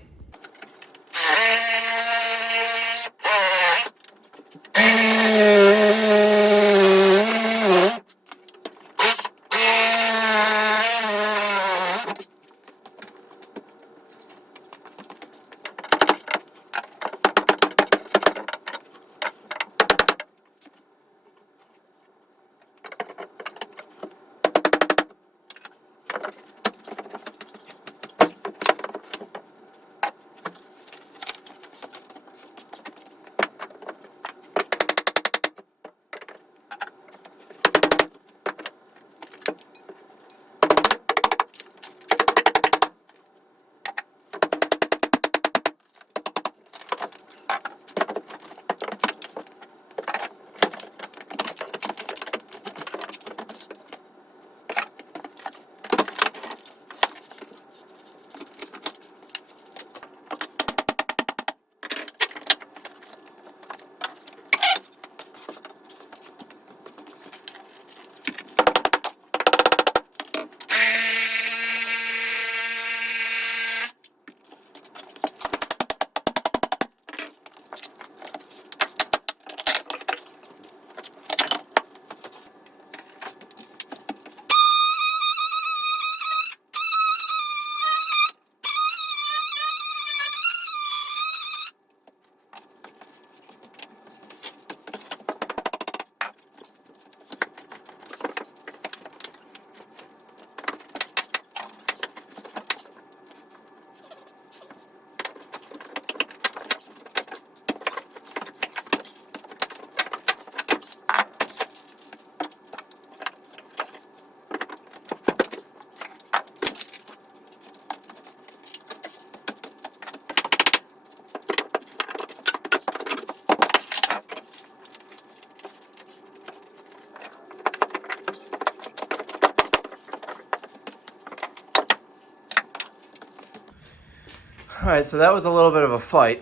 All right, so that was a little bit of a fight,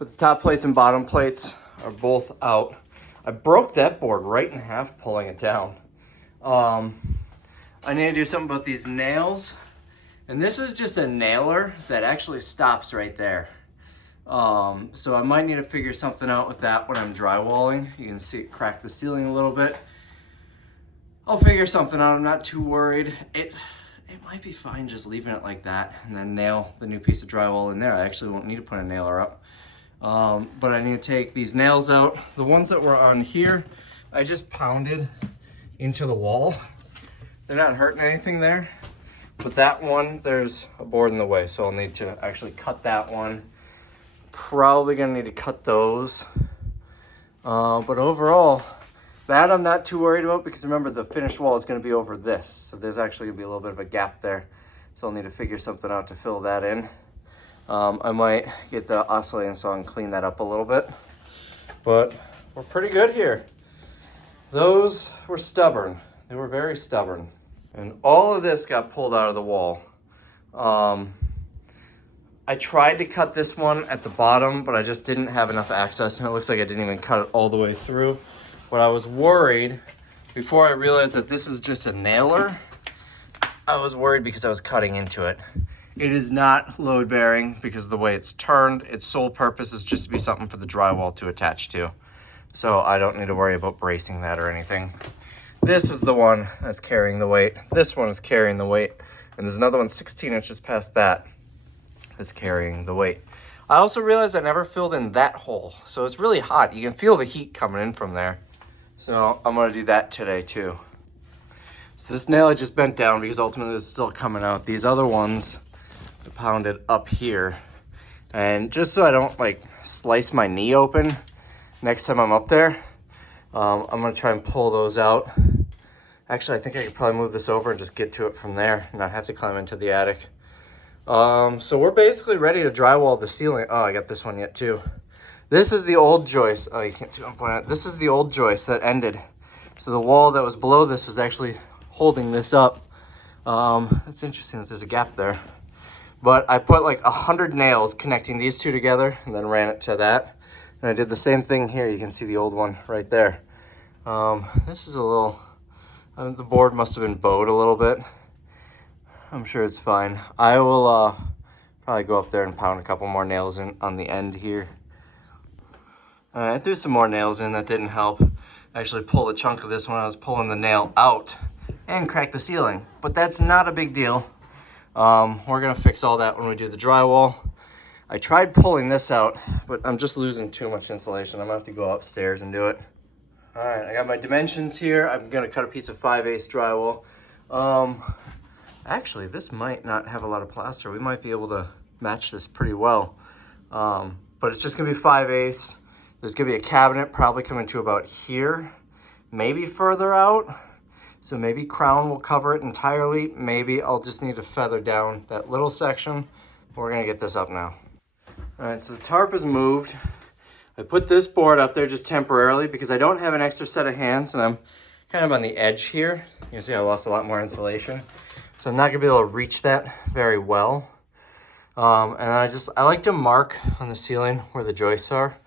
but the top plates and bottom plates are both out. I broke that board right in half pulling it down. I need to do something about these nails. And this is just a nailer that actually stops right there. So I might need to figure something out with that when I'm drywalling. You can see it crack the ceiling a little bit. I'll figure something out, I'm not too worried. It might be fine just leaving it like that and then nail the new piece of drywall in there. I actually won't need to put a nailer up. But I need to take these nails out. The ones that were on here, I just pounded into the wall. They're not hurting anything there. But that one, there's a board in the way, so I'll need to actually cut that one. Probably gonna need to cut those. But overall, that I'm not too worried about because remember the finished wall is gonna be over this. So there's actually gonna be a little bit of a gap there. So I'll need to figure something out to fill that in. I might get the oscillating saw and clean that up a little bit. But we're pretty good here. Those were stubborn. They were very stubborn. And all of this got pulled out of the wall. I tried to cut this one at the bottom, but I just didn't have enough access, and it looks like I didn't even cut it all the way through. But I was worried, before I realized that this is just a nailer, I was worried because I was cutting into it. It is not load bearing because of the way it's turned. Its sole purpose is just to be something for the drywall to attach to. So I don't need to worry about bracing that or anything. This is the one that's carrying the weight. This one is carrying the weight. And there's another one 16 inches past that that's carrying the weight. I also realized I never filled in that hole. So it's really hot. You can feel the heat coming in from there. So I'm gonna do that today too. So this nail I just bent down because ultimately it's still coming out. These other ones I pounded up here. And just so I don't like slice my knee open next time I'm up there, I'm gonna try and pull those out. Actually, I think I could probably move this over and just get to it from there and not have to climb into the attic. So we're basically ready to drywall the ceiling. Oh, I got this one yet too. This is the old joist. Oh, you can't see what I'm pointing at. This is the old joist that ended. So the wall that was below this was actually holding this up. It's interesting that there's a gap there. But I put like 100 nails connecting these two together and then ran it to that. And I did the same thing here. You can see the old one right there. This is a little, the board must have been bowed a little bit. I'm sure it's fine. I will probably go up there and pound a couple more nails in on the end here. I threw some more nails in, that didn't help. I actually pulled a chunk of this when I was pulling the nail out and cracked the ceiling, but that's not a big deal. We're gonna fix all that when we do the drywall. I tried pulling this out, but I'm just losing too much insulation. I'm gonna have to go upstairs and do it. All right, I got my dimensions here. I'm gonna cut a piece of 5/8 drywall. Actually, this might not have a lot of plaster. We might be able to match this pretty well. But it's just gonna be 5/8. There's gonna be a cabinet probably coming to about here, maybe further out. So maybe crown will cover it entirely. Maybe I'll just need to feather down that little section. We're gonna get this up now. All right, so the tarp is moved. I put this board up there just temporarily because I don't have an extra set of hands and I'm kind of on the edge here. You can see I lost a lot more insulation. So I'm not gonna be able to reach that very well. And I like to mark on the ceiling where the joists are,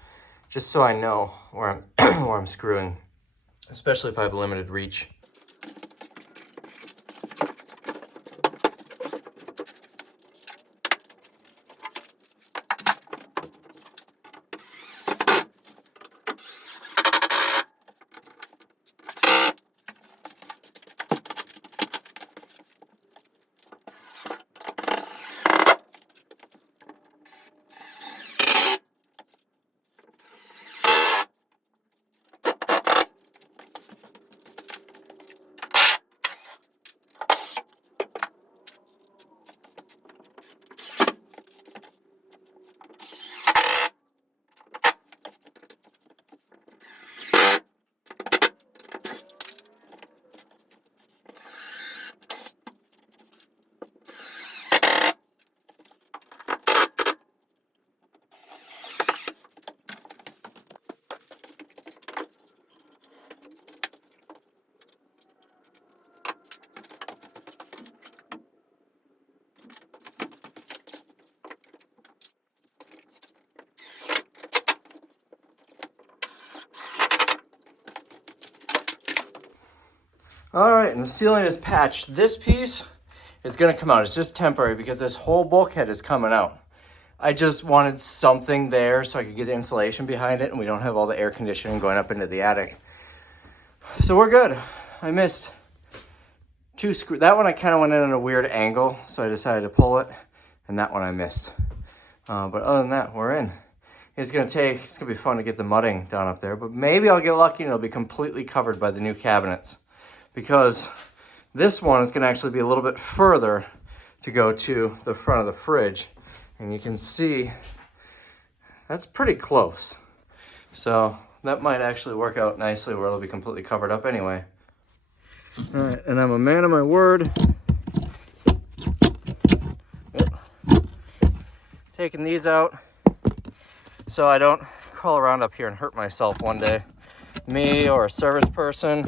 just so I know where I'm, where I'm screwing, especially if I have limited reach. All right, and the ceiling is patched. This piece is gonna come out. It's just temporary because this whole bulkhead is coming out. I just wanted something there so I could get the insulation behind it and we don't have all the air conditioning going up into the attic. So we're good. I missed 2 screws. That one I kind of went in at a weird angle, so I decided to pull it, and that one I missed. But other than that, we're in. It's gonna be fun to get the mudding done up there, but maybe I'll get lucky and it'll be completely covered by the new cabinets, because this one is gonna actually be a little bit further to go to the front of the fridge. And you can see that's pretty close. So that might actually work out nicely where it'll be completely covered up anyway. All right, and I'm a man of my word. Yep. Taking these out so I don't crawl around up here and hurt myself one day. Me or a service person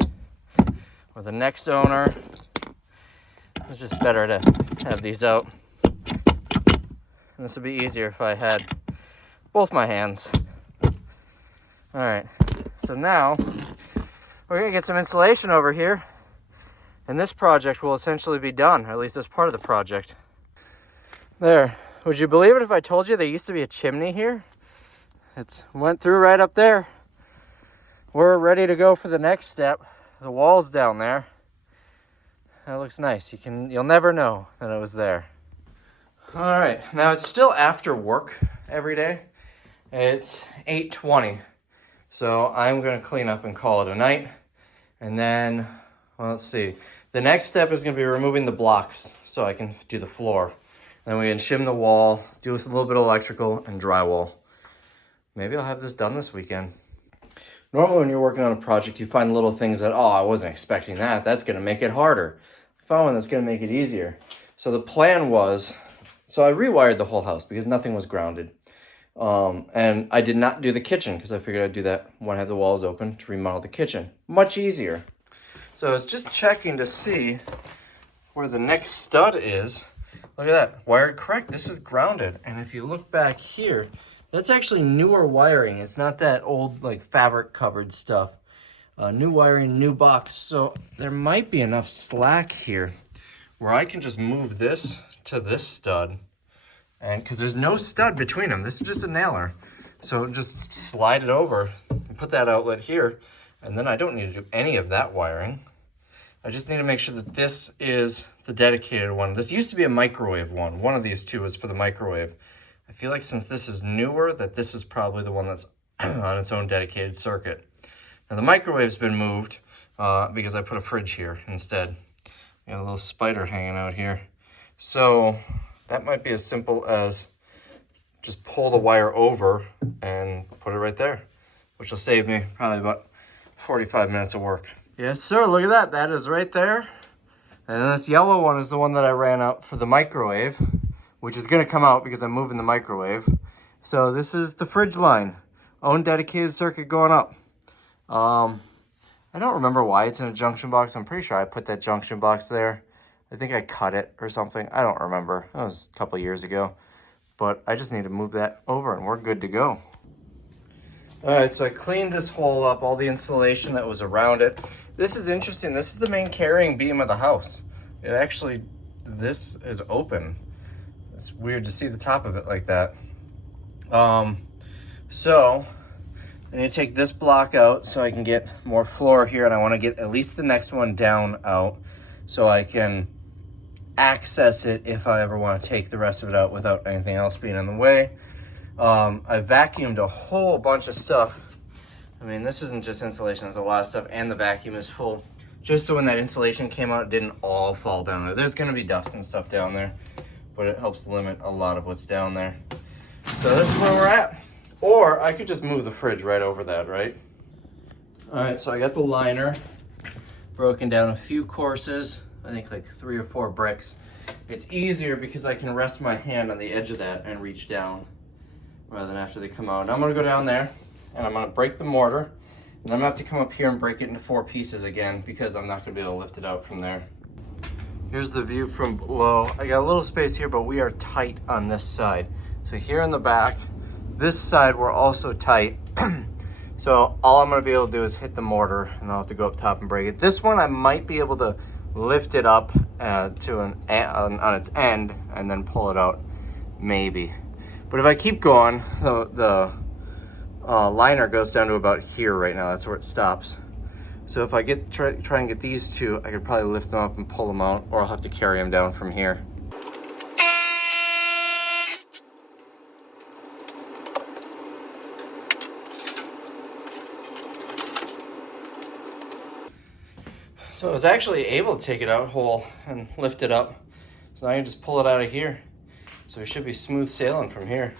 or the next owner. It's just better to have these out. And this would be easier if I had both my hands. All right, so now we're gonna get some insulation over here, and this project will essentially be done, or at least that's part of the project. There, would you believe it if I told you there used to be a chimney here? It went through right up there. We're ready to go for the next step. The wall's down there. That looks nice. You'll never know that it was there. All right, now it's still after work every day. It's 8:20, so I'm gonna clean up and call it a night. And then, well, let's see. The next step is gonna be removing the blocks so I can do the floor. Then we can shim the wall, do a little bit of electrical and drywall. Maybe I'll have this done this weekend. Normally when you're working on a project, you find little things that, oh, I wasn't expecting that. That's gonna make it harder. I found one that's gonna make it easier. So the plan was, so I rewired the whole house because nothing was grounded. And I did not do the kitchen because I figured I'd do that when I have the walls open to remodel the kitchen. Much easier. So I was just checking to see where the next stud is. Look at that, wired correct. This is grounded. And if you look back here, that's actually newer wiring. It's not that old like fabric covered stuff. New wiring, new box. So there might be enough slack here where I can just move this to this stud, and because there's no stud between them, this is just a nailer, so just slide it over and put that outlet here, and then I don't need to do any of that wiring. I just need to make sure that this is the dedicated one. This used to be a microwave one of these two is for the microwave. I feel like since this is newer that this is probably the one that's on its own dedicated circuit. Now the microwave's been moved because I put a fridge here instead. Got a little spider hanging out here. So that might be as simple as just pull the wire over and put it right there, which will save me probably about 45 minutes of work. Yes, sir. Look at that. That is right there. And then this yellow one is the one that I ran out for the microwave, which is going to come out because I'm moving the microwave. So this is the fridge line. Own dedicated circuit going up. I don't remember why it's in a junction box. I'm pretty sure I put that junction box there. I think I cut it or something. I don't remember. That was a couple years ago. But I just need to move that over and we're good to go. All right, so I cleaned this hole up, all the insulation that was around it. This is interesting. This is the main carrying beam of the house. It actually, this is open. It's weird to see the top of it like that. So I need to take this block out so I can get more floor here, and I want to get at least the next one down out so I can access it if I ever want to take the rest of it out without anything else being in the way. I vacuumed a whole bunch of stuff. I mean, this isn't just insulation, there's a lot of stuff, and the vacuum is full. Just so when that insulation came out, it didn't all fall down there. There's gonna be dust and stuff down there, but it helps limit a lot of what's down there. So this is where we're at. Or I could just move the fridge right over that, right? All right, so I got the liner broken down a few courses. I think like 3 or 4 bricks. It's easier because I can rest my hand on the edge of that and reach down rather than after they come out. Now I'm gonna go down there and I'm gonna break the mortar, and I'm gonna have to come up here and break it into 4 pieces again because I'm not gonna be able to lift it out from there. Here's the view from below. I got a little space here, but we are tight on this side. So here in the back, this side we're also tight. So all I'm gonna be able to do is hit the mortar, and I'll have to go up top and break it. This one I might be able to lift it up on its end and then pull it out, maybe. But if I keep going, the liner goes down to about here right now. That's where it stops. So if I try and get these two, I could probably lift them up and pull them out, or I'll have to carry them down from here. So I was actually able to take it out whole and lift it up. So now I can just pull it out of here. So it should be smooth sailing from here.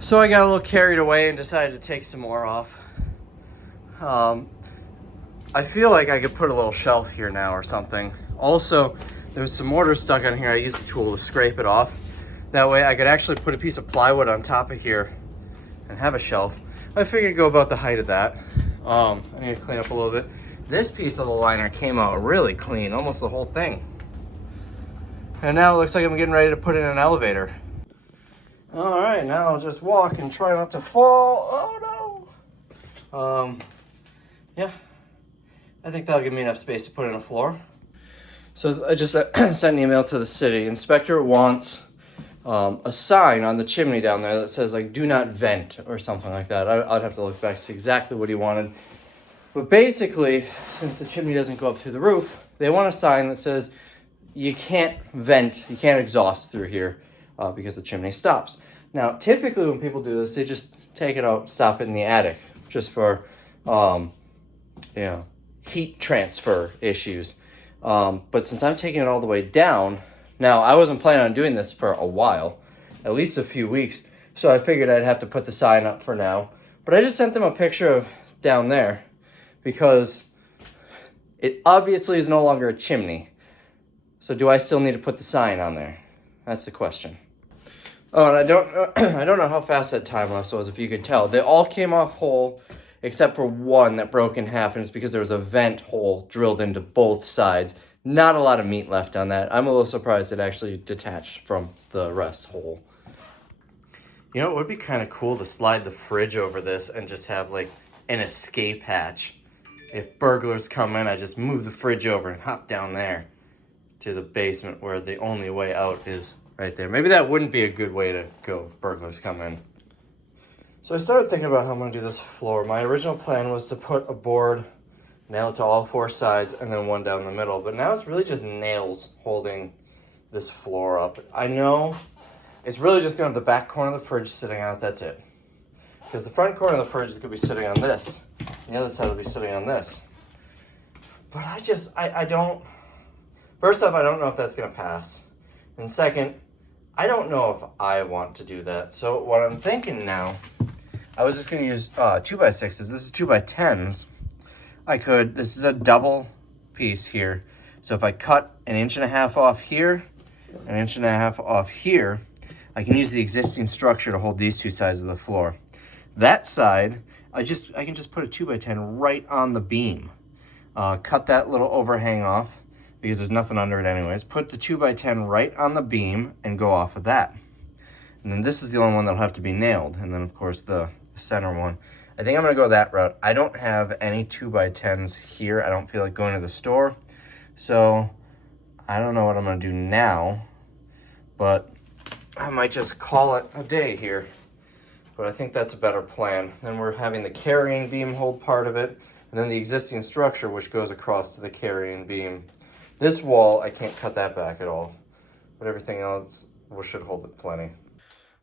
So I got a little carried away and decided to take some more off. I feel like I could put a little shelf here now or something. Also, there was some mortar stuck on here. I used the tool to scrape it off. That way I could actually put a piece of plywood on top of here and have a shelf. I figured go about the height of that. I need to clean up a little bit. This piece of the liner came out really clean, almost the whole thing. And now it looks like I'm getting ready to put in an elevator. All right, now I'll just walk and try not to fall. Oh no. Yeah, I think that'll give me enough space to put in a floor. So I just sent an email to the city. Inspector wants a sign on the chimney down there that says like "Do not vent" or something like that. I'd have to look back to see exactly what he wanted. But basically, since the chimney doesn't go up through the roof, they want a sign that says you can't vent, you can't exhaust through here because the chimney stops. Now, typically when people do this, they just take it out, stop it in the attic, just for, heat transfer issues. But since I'm taking it all the way down, now I wasn't planning on doing this for a while, at least a few weeks, so I figured I'd have to put the sign up for now. But I just sent them a picture of down there because it obviously is no longer a chimney. So do I still need to put the sign on there? That's the question. Oh, and I don't know how fast that time lapse was, if you could tell. They all came off whole, except for one that broke in half, and it's because there was a vent hole drilled into both sides. Not a lot of meat left on that. I'm a little surprised it actually detached from the rest whole. You know, it would be kind of cool to slide the fridge over this and just have like an escape hatch. If burglars come in, I just move the fridge over and hop down there to the basement where the only way out is right there. Maybe that wouldn't be a good way to go if burglars come in. So I started thinking about how I'm gonna do this floor. My original plan was to put a board nailed to all four sides and then one down the middle, but now it's really just nails holding this floor up. I know it's really just gonna have the back corner of the fridge sitting on it, that's it. Because the front corner of the fridge is gonna be sitting on this. The other side will be sitting on this. But I don't, first off, I don't know if that's gonna pass. And second, I don't know if I want to do that. So what I'm thinking now, I was just gonna use 2x6s. This is 2x10s. This is a double piece here. So if I cut 1.5 inches off here, 1.5 inches off here, I can use the existing structure to hold these two sides of the floor. That side, I can just put a 2x10 right on the beam. Cut that little overhang off because there's nothing under it anyways. Put the 2x10 right on the beam and go off of that. And then this is the only one that'll have to be nailed. And then of course the center one. I think I'm gonna go that route. I don't have any 2x10s here. I don't feel like going to the store. So I don't know what I'm gonna do now, but I might just call it a day here. But I think that's a better plan. Then we're having the carrying beam hold part of it, and then the existing structure which goes across to the carrying beam. This wall, I can't cut that back at all, but everything else should hold it plenty.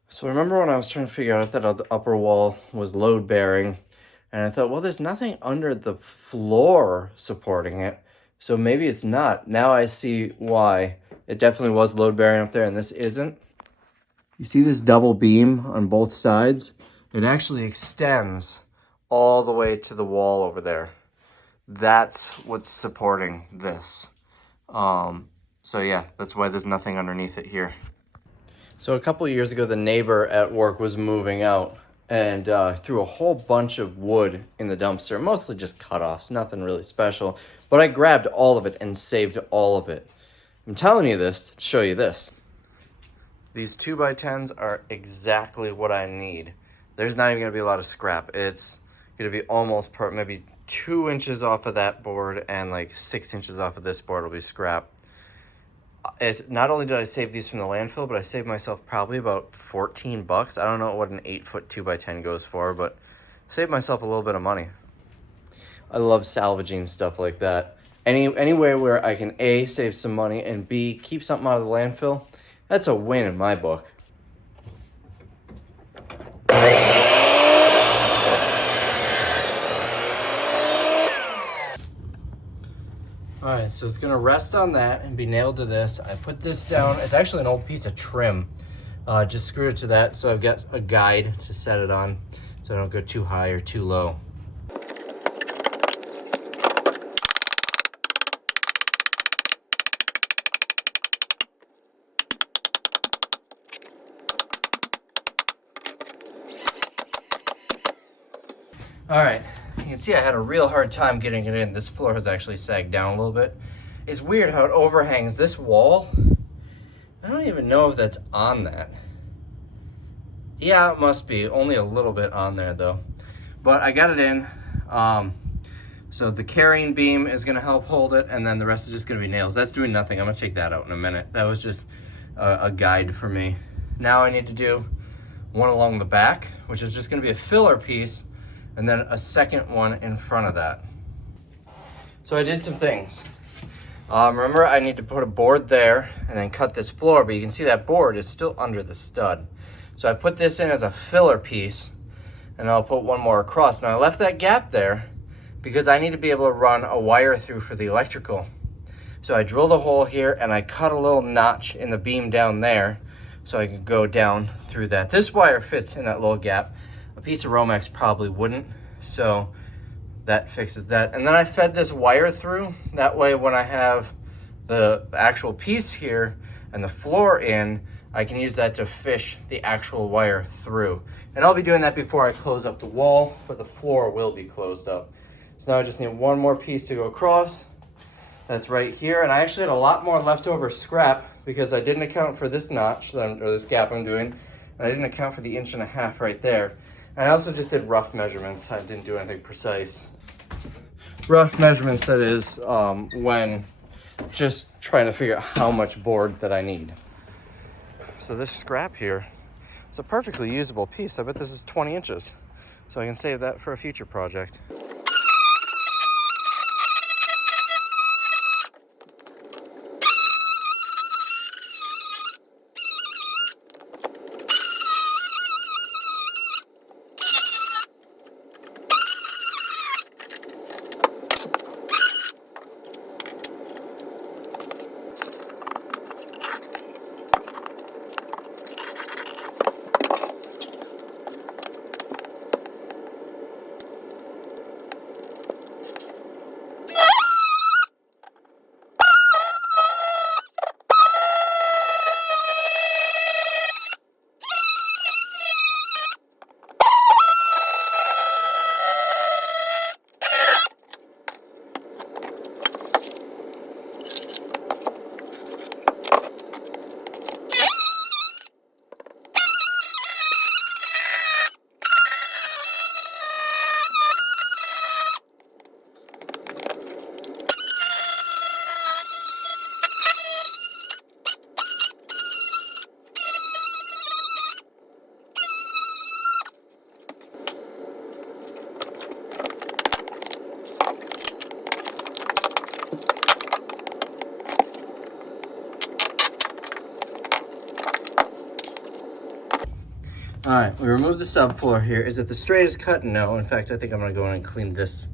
So remember when I was trying to figure out if that upper wall was load bearing, and I thought, well, there's nothing under the floor supporting it, so maybe it's not. Now I see why. It definitely was load bearing up there, and this isn't. You see this double beam on both sides? It actually extends all the way to the wall over there. That's what's supporting this. So yeah, that's why there's nothing underneath it here. So a couple of years ago, the neighbor at work was moving out and threw a whole bunch of wood in the dumpster, mostly just cut-offs, nothing really special. But I grabbed all of it and saved all of it. I'm telling you this to show you this. These 2x10s are exactly what I need. There's not even gonna be a lot of scrap. It's gonna be almost maybe 2 inches off of that board and like 6 inches off of this board will be scrap. Not only did I save these from the landfill, but I saved myself probably about 14 bucks. I don't know what an 8-foot 2x10 goes for, but saved myself a little bit of money. I love salvaging stuff like that. Any way where I can A, save some money, and B, keep something out of the landfill, that's a win in my book. Alright, so it's going to rest on that and be nailed to this. I put this down. It's actually an old piece of trim. Just screwed it to that, so I've got a guide to set it on so I don't go too high or too low. Alright, you can see I had a real hard time getting it in. This floor has actually sagged down a little bit. It's weird how it overhangs this wall. I don't even know if that's on that. Yeah, it must be. Only a little bit on there though. But I got it in. So the carrying beam is gonna help hold it, and then the rest is just gonna be nails. That's doing nothing. I'm gonna take that out in a minute. That was just a guide for me. Now I need to do one along the back, which is just gonna be a filler piece, and then a second one in front of that. So I did some things. Remember, I need to put a board there and then cut this floor, but you can see that board is still under the stud. So I put this in as a filler piece, and I'll put one more across. Now I left that gap there because I need to be able to run a wire through for the electrical. So I drilled a hole here and I cut a little notch in the beam down there so I could go down through that. This wire fits in that little gap. A piece of Romex probably wouldn't, so that fixes that. And then I fed this wire through. That way when I have the actual piece here and the floor in, I can use that to fish the actual wire through. And I'll be doing that before I close up the wall, but the floor will be closed up. So now I just need one more piece to go across. That's right here. And I actually had a lot more leftover scrap because I didn't account for this notch, or this gap I'm doing, and I didn't account for the 1.5 inches right there. And I also just did rough measurements. I didn't do anything precise. Rough measurements, that is, when just trying to figure out how much board that I need. So this scrap here, it's a perfectly usable piece. I bet this is 20 inches. So I can save that for a future project. All right, we removed the subfloor here. Is it the straightest cut? No. In fact, I think I'm gonna go in and clean this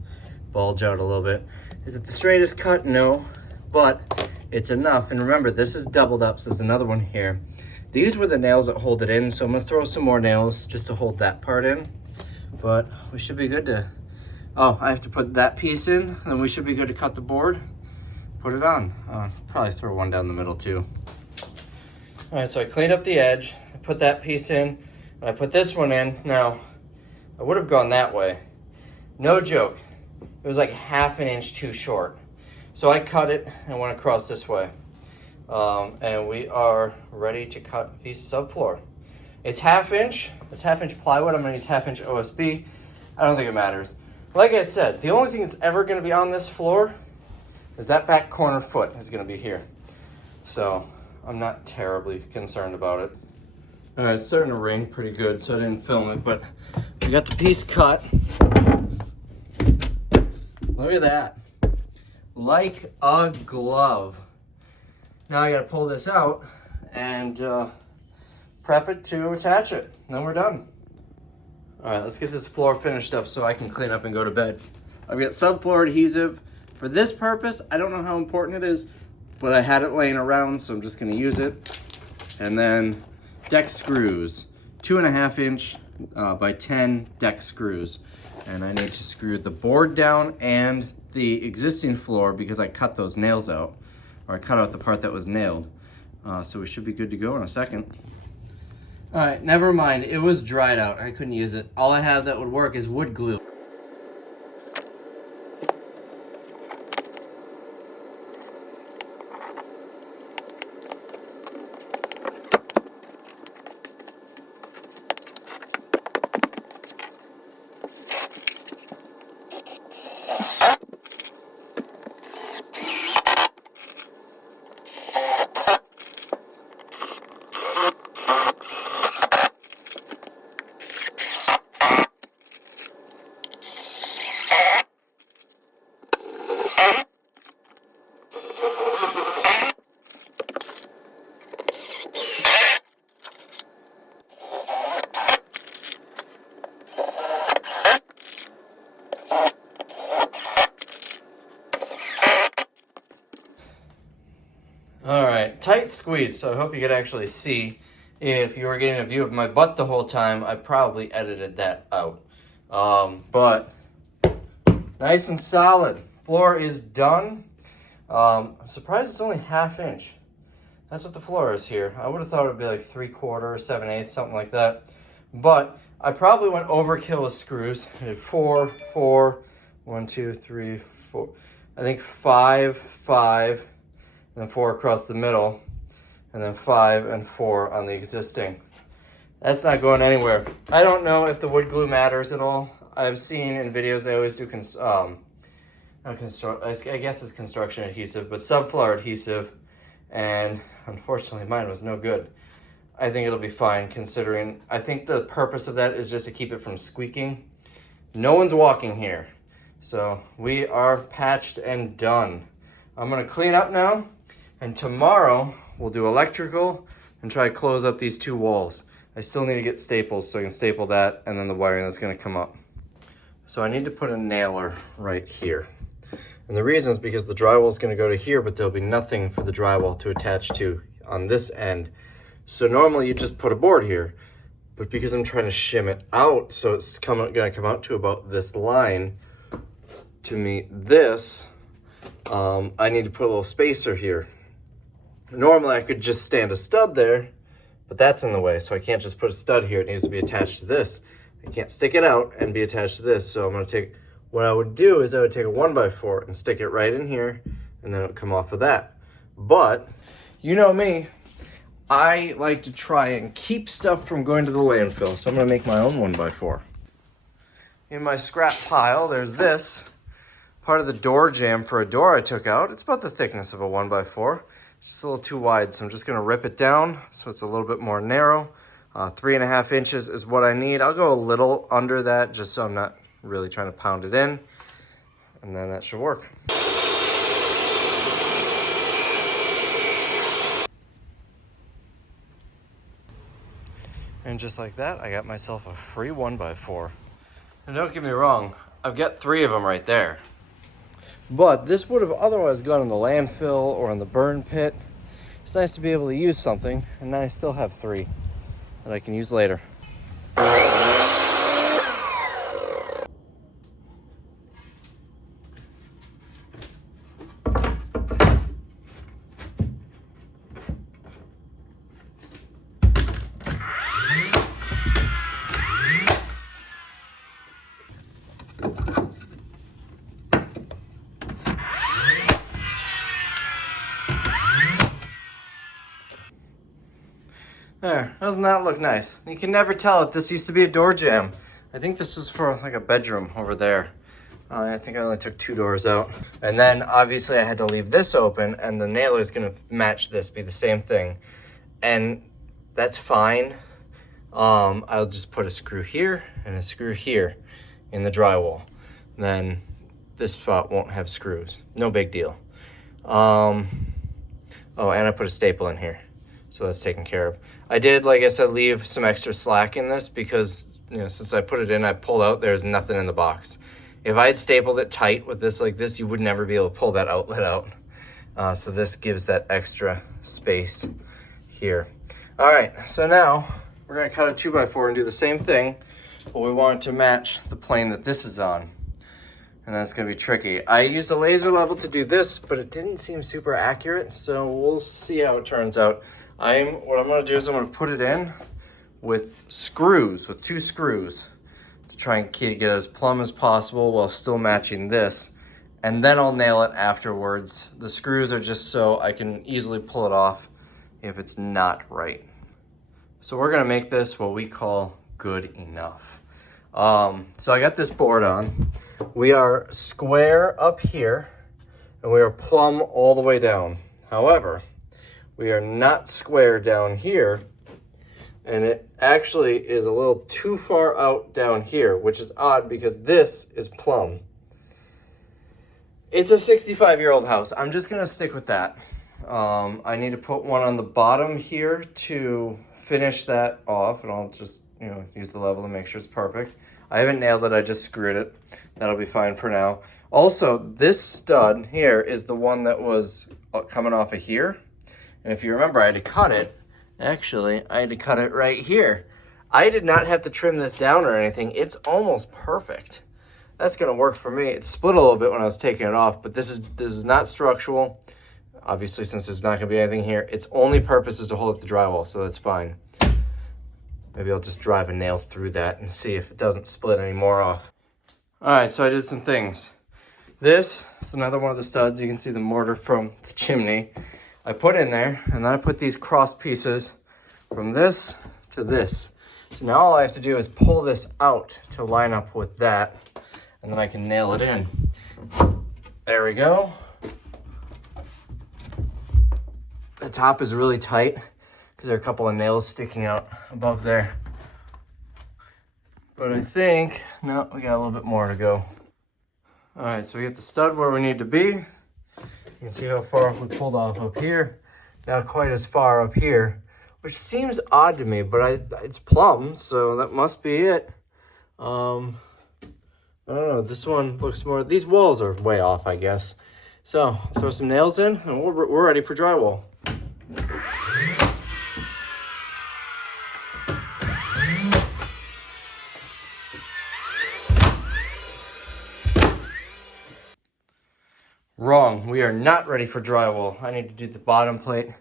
bulge out a little bit. Is it the straightest cut? No, but it's enough. And remember, this is doubled up, so there's another one here. These were the nails that hold it in, so I'm gonna throw some more nails just to hold that part in. But we should be good to, oh, I have to put that piece in, then we should be good to cut the board, put it on. Probably throw one down the middle too. All right, so I cleaned up the edge, I put that piece in, and I put this one in. Now, I would have gone that way. No joke, it was like ½ an inch too short. So I cut it and went across this way. And we are ready to cut a piece of subfloor. It's ½ inch, it's ½ inch plywood. I'm gonna use ½ inch OSB. I don't think it matters. Like I said, the only thing that's ever gonna be on this floor is that back corner foot is gonna be here. So I'm not terribly concerned about it. All right, it's starting to rain pretty good, so I didn't film it, but we got the piece cut. Look at that, like a glove. Now I gotta pull this out and prep it to attach it, and then we're done. All right, let's get this floor finished up so I can clean up and go to bed. I've got subfloor adhesive. For this purpose, I don't know how important it is, but I had it laying around, so I'm just gonna use it. And then deck screws, 2½ inch by 10 deck screws. And I need to screw the board down and the existing floor because I cut those nails out, or I cut out the part that was nailed. So we should be good to go in a second. All right, never mind, it was dried out. I couldn't use it. All I have that would work is wood glue. All right, tight squeeze, so I hope you could actually see. If you were getting a view of my butt the whole time, I probably edited that out. But nice and solid. Floor is done. I'm surprised it's only ½ inch. That's what the floor is here. I would have thought it would be like 3/4 or 7/8, something like that. But I probably went overkill with screws. I did 4, 4, 1, 2, 3, 4. I think 5, 5. And then 4 across the middle, and then 5 and 4 on the existing. That's not going anywhere. I don't know if the wood glue matters at all. I've seen in videos they always do I guess it's construction adhesive, but subfloor adhesive, and unfortunately mine was no good. I think it'll be fine considering, I think the purpose of that is just to keep it from squeaking. No one's walking here. So we are patched and done. I'm gonna clean up now. And tomorrow, we'll do electrical and try to close up these 2 walls. I still need to get staples so I can staple that and then the wiring that's gonna come up. So I need to put a nailer right here. And the reason is because the drywall is gonna go to here, but there'll be nothing for the drywall to attach to on this end. So normally you just put a board here, but because I'm trying to shim it out, so it's gonna come out to about this line to meet this, I need to put a little spacer here. Normally I could just stand a stud there, but that's in the way, so I can't just put a stud here. It needs to be attached to this. I can't stick it out and be attached to this, so I'm gonna take, what I would do is I would take a 1x4 and stick it right in here, and then it would come off of that. But, you know me, I like to try and keep stuff from going to the landfill, so I'm gonna make my own 1x4. In my scrap pile, there's this. Part of the door jamb for a door I took out. It's about the thickness of a 1x4. It's just a little too wide, so I'm just gonna rip it down so it's a little bit more narrow. 3½ inches is what I need. I'll go a little under that just so I'm not really trying to pound it in, and then that should work. And And just like that, I got myself a free 1x4. And don't get me wrong, I've got 3 of them right there. But this would have otherwise gone in the landfill or in the burn pit. It's nice to be able to use something, and now I still have 3 that I can use later. There, doesn't that look nice? You can never tell if this used to be a door jamb. I think this was for like a bedroom over there. I think I only took 2 doors out. And then obviously I had to leave this open, and the nailer is gonna match this, be the same thing. And that's fine. I'll just put a screw here and a screw here in the drywall. Then this spot won't have screws. No big deal. Oh, and I put a staple in here. So that's taken care of. I did, like I said, leave some extra slack in this because, you know, since I put it in, I pulled out, there's nothing in the box. If I had stapled it tight with this like this, you would never be able to pull that outlet out. So this gives that extra space here. All right, so now we're gonna cut a 2x4 and do the same thing, but we want it to match the plane that this is on. And that's gonna be tricky. I used a laser level to do this, but it didn't seem super accurate, so we'll see how it turns out. What I'm gonna do is I'm gonna put it in with screws, with 2 screws, to try and get as plumb as possible while still matching this. And then I'll nail it afterwards. The screws are just so I can easily pull it off if it's not right. So we're gonna make this what we call good enough. So I got this board on. We are square up here, and we are plumb all the way down. However, we are not square down here, and it actually is a little too far out down here, which is odd because this is plumb. It's a 65-year-old house. I'm just gonna stick with that. I need to put one on the bottom here to finish that off, and I'll just, you know, use the level to make sure it's perfect. I haven't nailed it, I just screwed it. That'll be fine for now. Also, this stud here is the one that was coming off of here. And if you remember, I had to cut it. Actually, I had to cut it right here. I did not have to trim this down or anything. It's almost perfect. That's gonna work for me. It split a little bit when I was taking it off, but this is not structural. Obviously, since there's not gonna be anything here, its only purpose is to hold up the drywall, so that's fine. Maybe I'll just drive a nail through that and see if it doesn't split any more off. All right, so I did some things. This is another one of the studs. You can see the mortar from the chimney. I put in there, and then I put these cross pieces from this to this. So now all I have to do is pull this out to line up with that, and then I can nail it in. There we go. The top is really tight because there are a couple of nails sticking out above there. But I think, no, we got a little bit more to go. All right, so we get the stud where we need to be. You can see how far we pulled off up here. Not quite as far up here, which seems odd to me, but it's plumb, so that must be it. I don't know, this one looks more, these walls are way off, I guess. So, throw some nails in, and we're ready for drywall. Wrong, we are not ready for drywall. I need to do the bottom plate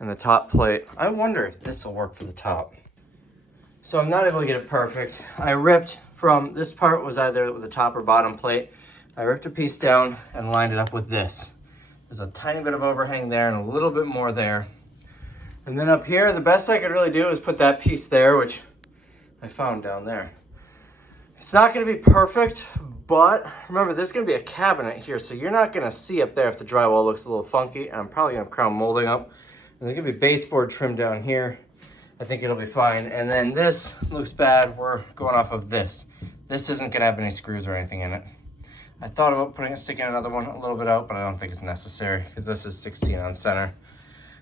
and the top plate. I wonder if this will work for the top. So I'm not able to get it perfect. I ripped from, this part was either the top or bottom plate. I ripped a piece down and lined it up with this. There's a tiny bit of overhang there and a little bit more there. And then up here, the best I could really do is put that piece there, which I found down there. It's not gonna be perfect, but remember, there's gonna be a cabinet here, so you're not gonna see up there if the drywall looks a little funky, and I'm probably gonna have crown molding up. And there's gonna be baseboard trim down here. I think it'll be fine. And then this looks bad, we're going off of this. This isn't gonna have any screws or anything in it. I thought about sticking another one a little bit out, but I don't think it's necessary, because this is 16 on center.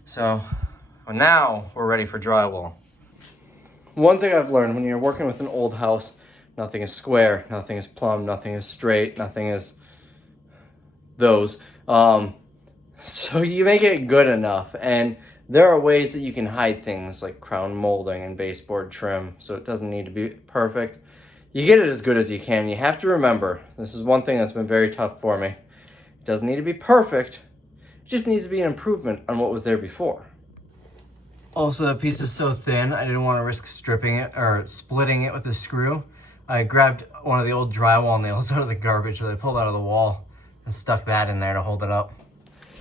So now we're ready for drywall. one thing I've learned when you're working with an old house, nothing is square, nothing is plumb, nothing is straight, nothing is those. So you make it good enough, and there are ways that you can hide things like crown molding and baseboard trim, so it doesn't need to be perfect. You get it as good as you can. You have to remember, this is one thing that's been very tough for me. It doesn't need to be perfect. It just needs to be an improvement on what was there before. Also, that piece is so thin, I didn't want to risk stripping it or splitting it with a screw. I grabbed one of the old drywall nails out of the garbage that I pulled out of the wall and stuck that in there to hold it up.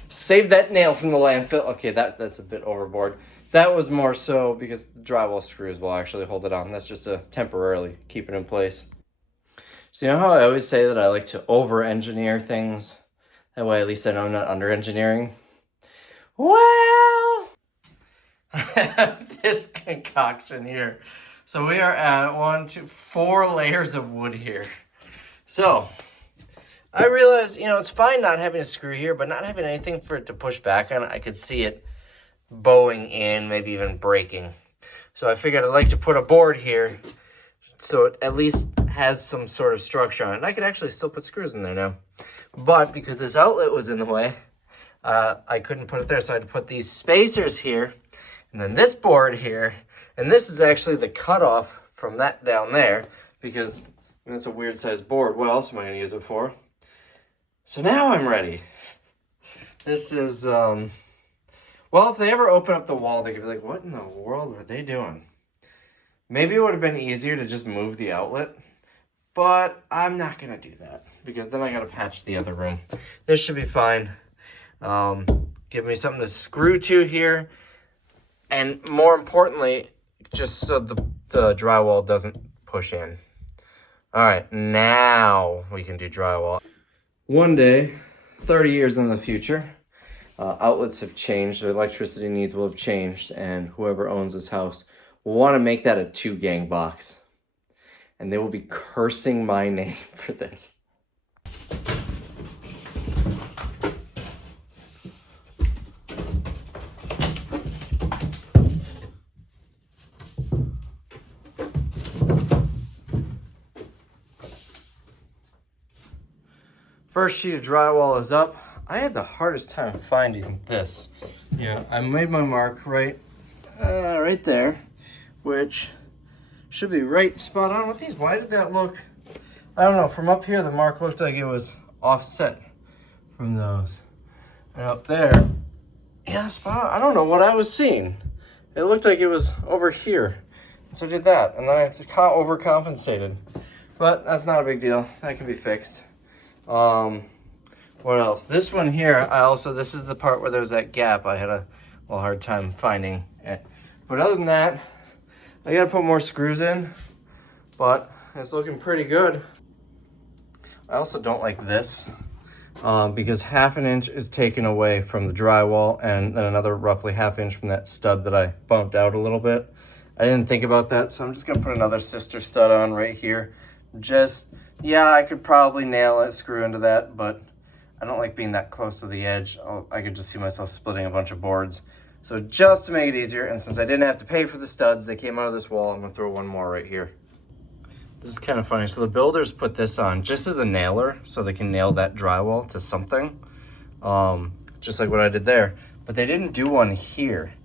Save that nail from the landfill. Okay, that's a bit overboard. That was more so because the drywall screws will actually hold it on. That's just to temporarily keep it in place. So you know how I always say that I like to over-engineer things? That way at least I know I'm not under-engineering. Well, this concoction here. So we are at 4 layers of wood here. So I realized, it's fine not having a screw here, but not having anything for it to push back on. I could see it bowing in, maybe even breaking. So I figured I'd like to put a board here so it at least has some sort of structure on it. And I could actually still put screws in there now. But because this outlet was in the way, I couldn't put it there. So I had to put these spacers here, and then this board here. And this is actually the cutoff from that down there, because it's a weird sized board. What else am I going to use it for? So now I'm ready. This is, well, if they ever open up the wall, they could be like, what in the world are they doing? Maybe it would have been easier to just move the outlet, but I'm not going to do that because then I got to patch the other room. This should be fine. Give me something to screw to here. And more importantly, just so the drywall doesn't push in. All right, now we can do drywall. One day, 30 years in the future, outlets have changed, their electricity needs will have changed, and whoever owns this house will want to make that a 2-gang box. And they will be cursing my name for this. First sheet of drywall is up. I had the hardest time finding this. Yeah, I made my mark right there, which should be right spot on with these. Why did that look? I don't know. From up here, the mark looked like it was offset from those. And up there, yeah, spot on. I don't know what I was seeing. It looked like it was over here. So I did that, and then I overcompensated. But that's not a big deal. That can be fixed. What else? This one here, this is the part where there's that gap. I had a little hard time finding it. But other than that, I gotta put more screws in, but it's looking pretty good. I also don't like this, because 1/2 inch is taken away from the drywall and then another roughly 1/2 inch from that stud that I bumped out a little bit. I didn't think about that, so I'm just gonna put another sister stud on right here. Yeah, I could probably nail it, screw into that, but I don't like being that close to the edge. I could just see myself splitting a bunch of boards. So just to make it easier, and since I didn't have to pay for the studs, they came out of this wall, I'm gonna throw one more right here. This is kind of funny. So the builders put this on just as a nailer, so they can nail that drywall to something, just like what I did there. But they didn't do one here.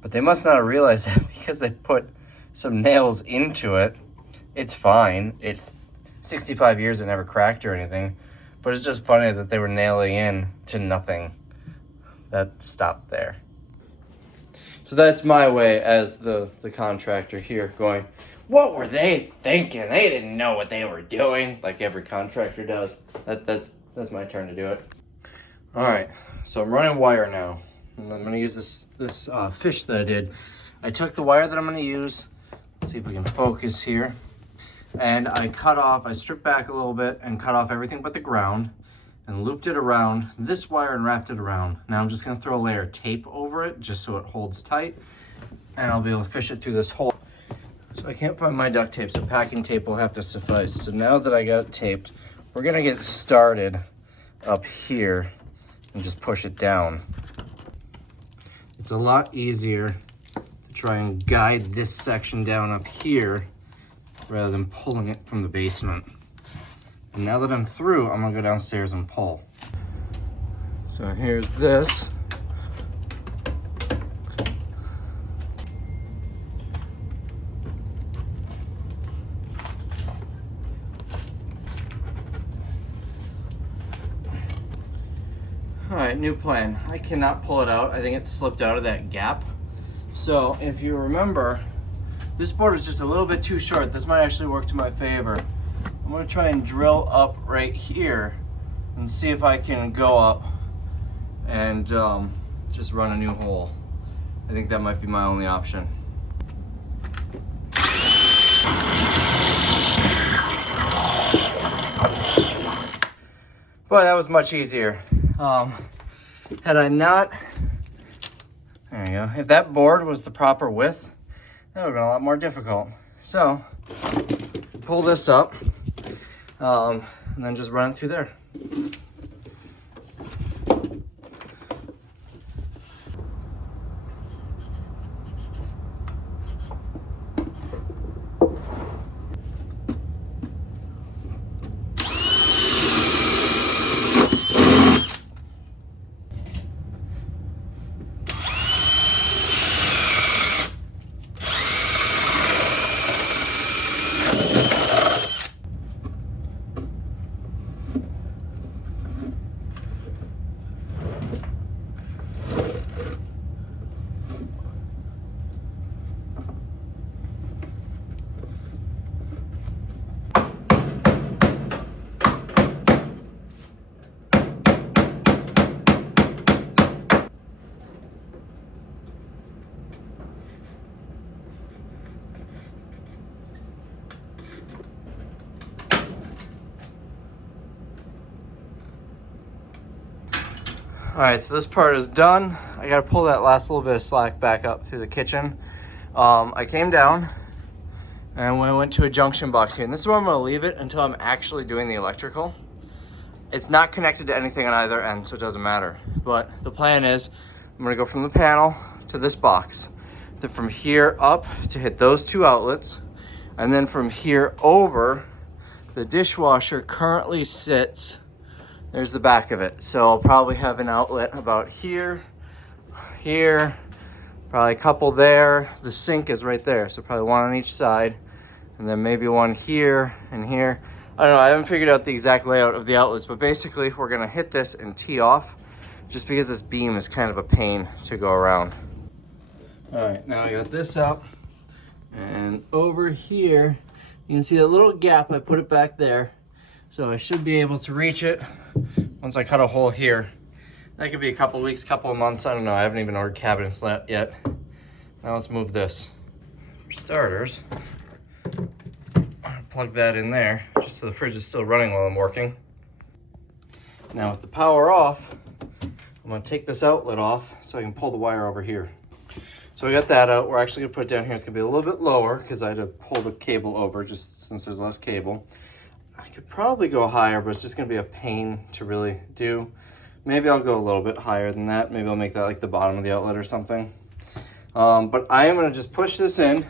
But they must not have realized that because they put some nails into it. It's fine. It's 65 years, it never cracked or anything. But it's just funny that they were nailing in to nothing. That stopped there. So that's my way as the contractor here going, what were they thinking? They didn't know what they were doing, like every contractor does. That's my turn to do it. All right, so I'm running wire now. And I'm gonna use this fish that I did. I took the wire that I'm gonna use. Let's see if we can focus here. And I stripped back a little bit and cut off everything but the ground and looped it around this wire and wrapped it around. Now I'm just gonna throw a layer of tape over it just so it holds tight, and I'll be able to fish it through this hole. So I can't find my duct tape, so packing tape will have to suffice. So now that I got it taped, we're gonna get started up here and just push it down. It's a lot easier to try and guide this section down up here rather than pulling it from the basement. And now that I'm through, I'm gonna go downstairs and pull. So here's this. All right, new plan. I cannot pull it out. I think it slipped out of that gap. So if you remember, this board is just a little bit too short. This might actually work to my favor. I'm gonna try and drill up right here and see if I can go up and just run a new hole. I think that might be my only option. Boy, that was much easier. Had I not, there you go. If that board was the proper width, that would have been a lot more difficult. So, pull this up, and then just run it through there. All right, so this part is done. I gotta pull that last little bit of slack back up through the kitchen. I came down and when I went to a junction box here, and this is where I'm gonna leave it until I'm actually doing the electrical. It's not connected to anything on either end, so it doesn't matter. But the plan is, I'm gonna go from the panel to this box. Then from here up to hit those two outlets. And then from here over, the dishwasher currently sits, there's the back of it. So I'll probably have an outlet about here, here, probably a couple there. The sink is right there, so probably one on each side. And then maybe one here and here. I don't know, I haven't figured out the exact layout of the outlets, but basically we're gonna hit this and tee off just because this beam is kind of a pain to go around. All right, now I got this up. And over here, you can see a little gap, I put it back there. So I should be able to reach it once I cut a hole here. That could be a couple weeks, couple of months, I don't know. I haven't even ordered cabinets yet. Now let's move this. For starters, plug that in there, just so the fridge is still running while I'm working. Now with the power off, I'm gonna take this outlet off so I can pull the wire over here. So we got that out. We're actually gonna put it down here. It's gonna be a little bit lower because I had to pull the cable over just since there's less cable. I could probably go higher, but it's just gonna be a pain to really do. Maybe I'll go a little bit higher than that. Maybe I'll make that like the bottom of the outlet or something. But I am gonna just push this in.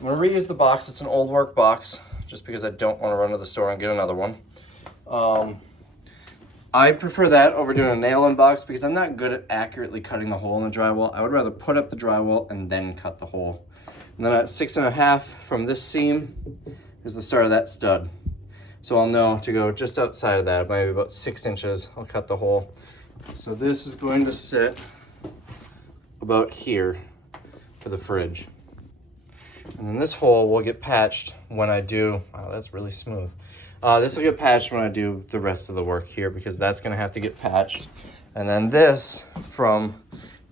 I'm gonna reuse the box. It's an old work box just because I don't wanna run to the store and get another one. I prefer that over doing a nail-in box because I'm not good at accurately cutting the hole in the drywall. I would rather put up the drywall and then cut the hole. And then at 6.5 from this seam is the start of that stud. So I'll know to go just outside of that, maybe about 6 inches, I'll cut the hole. So this is going to sit about here for the fridge. And then this hole will get patched when I do, wow, that's really smooth. This will get patched when I do the rest of the work here because that's gonna have to get patched. And then this from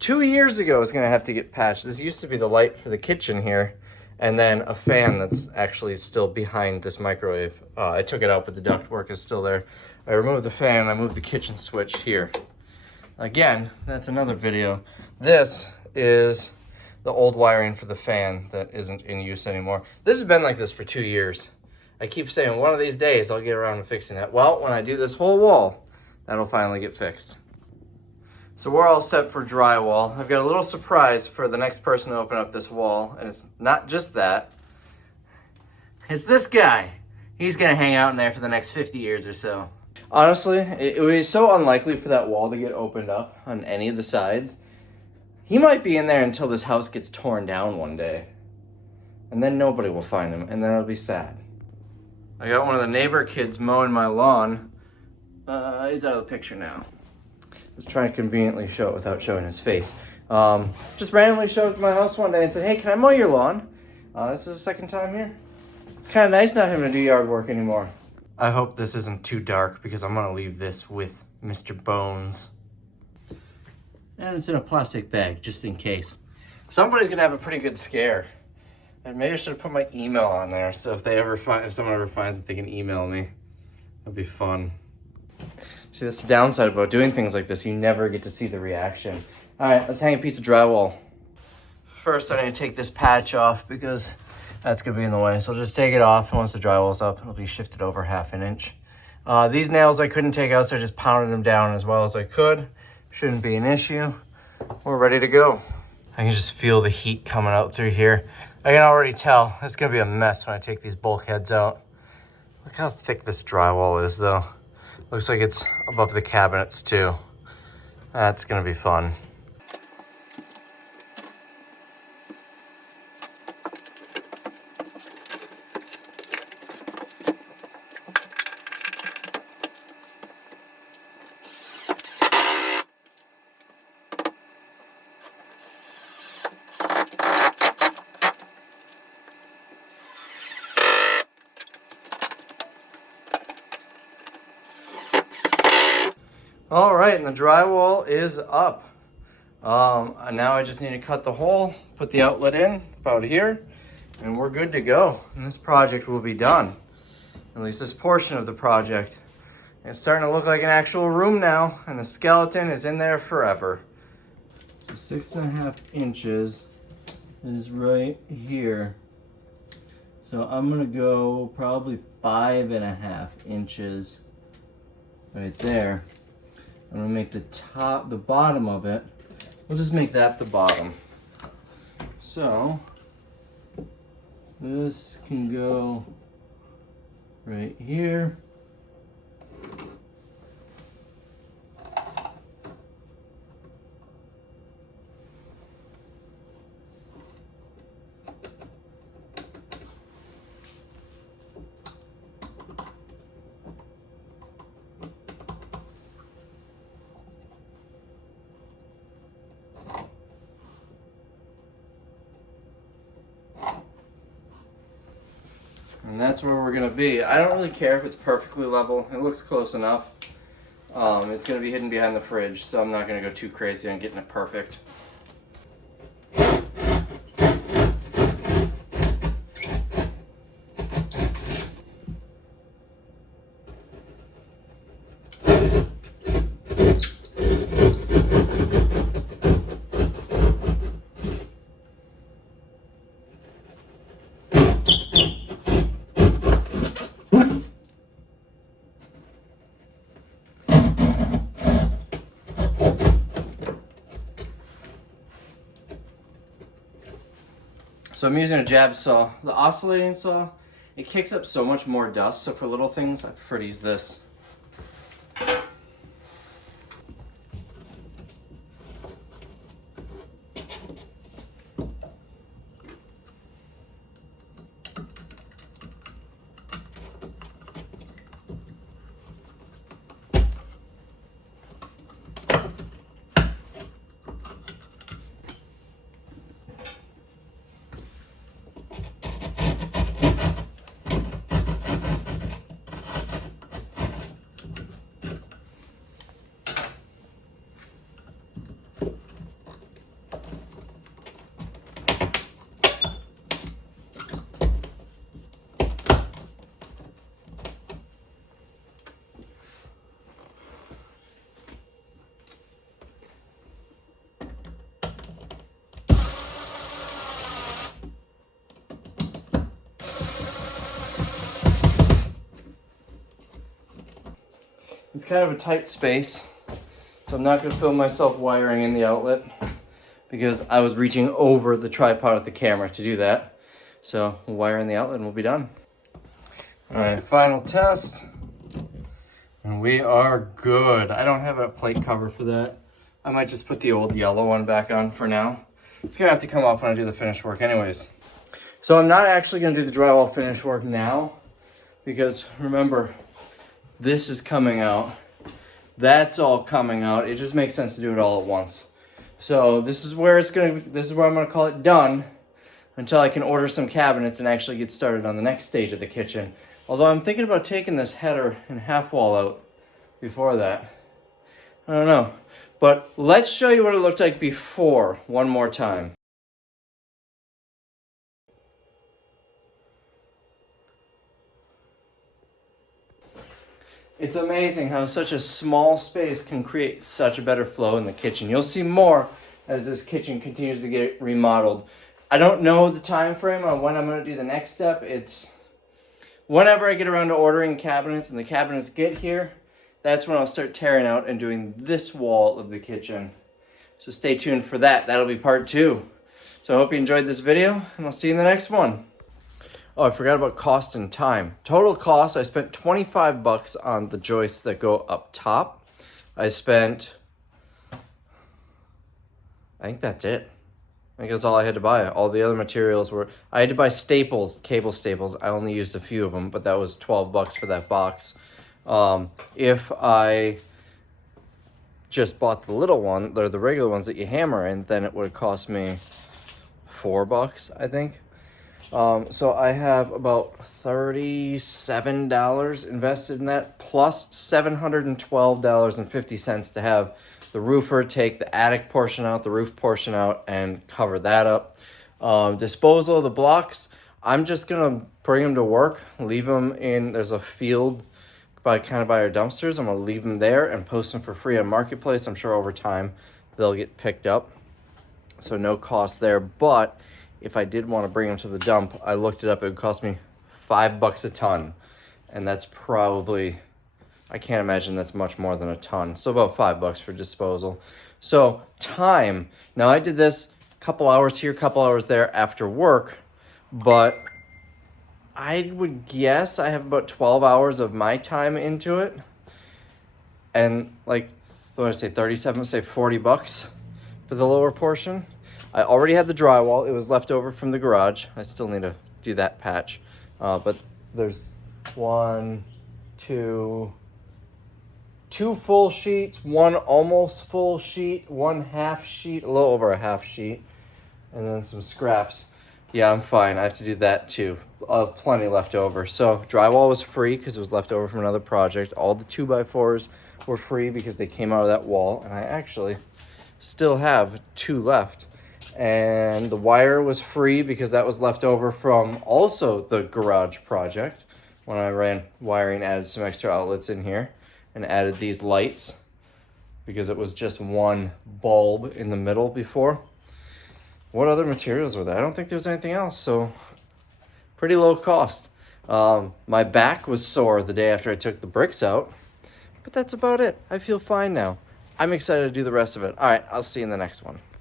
2 years ago is gonna have to get patched. This used to be the light for the kitchen here, and then a fan that's actually still behind this microwave. I took it out, but the ductwork is still there. I removed the fan, I moved the kitchen switch here. Again, that's another video. This is the old wiring for the fan that isn't in use anymore. This has been like this for 2 years. I keep saying one of these days I'll get around to fixing that. Well, when I do this whole wall, that'll finally get fixed. So we're all set for drywall. I've got a little surprise for the next person to open up this wall, and it's not just that. It's this guy. He's gonna hang out in there for the next 50 years or so. Honestly, it was so unlikely for that wall to get opened up on any of the sides. He might be in there until this house gets torn down one day. And then nobody will find him, and then it'll be sad. I got one of the neighbor kids mowing my lawn. He's out of the picture now. I was trying to conveniently show it without showing his face. Just randomly showed up to my house one day and said, hey, can I mow your lawn? This is the second time here. It's kind of nice not having to do yard work anymore. I hope this isn't too dark because I'm going to leave this with Mr. Bones. And it's in a plastic bag, just in case. Somebody's going to have a pretty good scare. And maybe I should have put my email on there, so if someone ever finds it, they can email me. That'd be fun. See, that's the downside about doing things like this. You never get to see the reaction. All right, let's hang a piece of drywall. First, I need to take this patch off because that's gonna be in the way. So I'll just take it off, and once the drywall's up, it'll be shifted over half an inch. These nails I couldn't take out, so I just pounded them down as well as I could. Shouldn't be an issue. We're ready to go. I can just feel the heat coming out through here. I can already tell it's gonna be a mess when I take these bulkheads out. Look how thick this drywall is though. Looks like it's above the cabinets too. That's gonna be fun. All right, and the drywall is up. Now I just need to cut the hole, put the outlet in about here, and we're good to go. And this project will be done. At least this portion of the project. It's starting to look like an actual room now, and the skeleton is in there forever. 6.5 inches is right here. So I'm gonna go probably 5.5 inches right there. I'm gonna make the bottom of it. We'll just make that the bottom. So this can go right here. And that's where we're gonna be. I don't really care if it's perfectly level. It looks close enough. It's gonna be hidden behind the fridge, so I'm not gonna go too crazy on getting it perfect. So I'm using a jab saw. The oscillating saw, it kicks up so much more dust, so for little things, I prefer to use this. It's kind of a tight space, so So I'm not gonna film myself wiring in the outlet because I was reaching over the tripod with the camera to do that. So we'll wire in the outlet and we'll be done. All right, final test. And we are good. I don't have a plate cover for that. I might just put the old yellow one back on for now. It's gonna have to come off when I do the finish work anyways. So I'm not actually gonna do the drywall finish work now because remember, this is coming out. That's all coming out. It just makes sense to do it all at once. So this is where I'm gonna call it done until I can order some cabinets and actually get started on the next stage of the kitchen. Although I'm thinking about taking this header and half wall out before that. I don't know. But let's show you what it looked like before one more time. It's amazing how such a small space can create such a better flow in the kitchen. You'll see more as this kitchen continues to get remodeled. I don't know the time frame on when I'm going to do the next step. It's whenever I get around to ordering cabinets and the cabinets get here, that's when I'll start tearing out and doing this wall of the kitchen. So stay tuned for that. That'll be part 2. So I hope you enjoyed this video and I'll see you in the next one. Oh, I forgot about cost and time. Total cost, I spent $25 on the joists that go up top. I think that's it. I think that's all I had to buy. All the other materials were, I had to buy staples, cable staples. I only used a few of them, but that was $12 for that box. If I just bought the little one, or the regular ones that you hammer in, then it would have cost me $4, I think. So I have about $37 invested in that, plus $712.50 to have the roofer take the attic portion out, the roof portion out, and cover that up. Disposal of the blocks, I'm just gonna bring them to work, leave them in, there's a field by our dumpsters. I'm gonna leave them there and post them for free on Marketplace. I'm sure over time they'll get picked up. So no cost there, but if I did want to bring them to the dump, I looked it up, it would cost me $5 a ton. And that's probably, I can't imagine that's much more than a ton. So about $5 for disposal. So time, now I did this a couple hours here, couple hours there after work, but I would guess I have about 12 hours of my time into it. And like, so what did I say, 37, say $40 for the lower portion. I already had the drywall. It was left over from the garage. I still need to do that patch. But there's two full sheets, one almost full sheet, one half sheet, a little over a half sheet, and then some scraps. Yeah, I'm fine. I have to do that too. Plenty left over. So drywall was free because it was left over from another project. All the 2x4s were free because they came out of that wall. And I actually still have 2 left. And the wire was free because that was left over from also the garage project. When I ran wiring, added some extra outlets in here and added these lights because it was just one bulb in the middle before. What other materials were there? I don't think there was anything else, so pretty low cost. My back was sore the day after I took the bricks out, but that's about it. I feel fine now. I'm excited to do the rest of it. All right, I'll see you in the next one.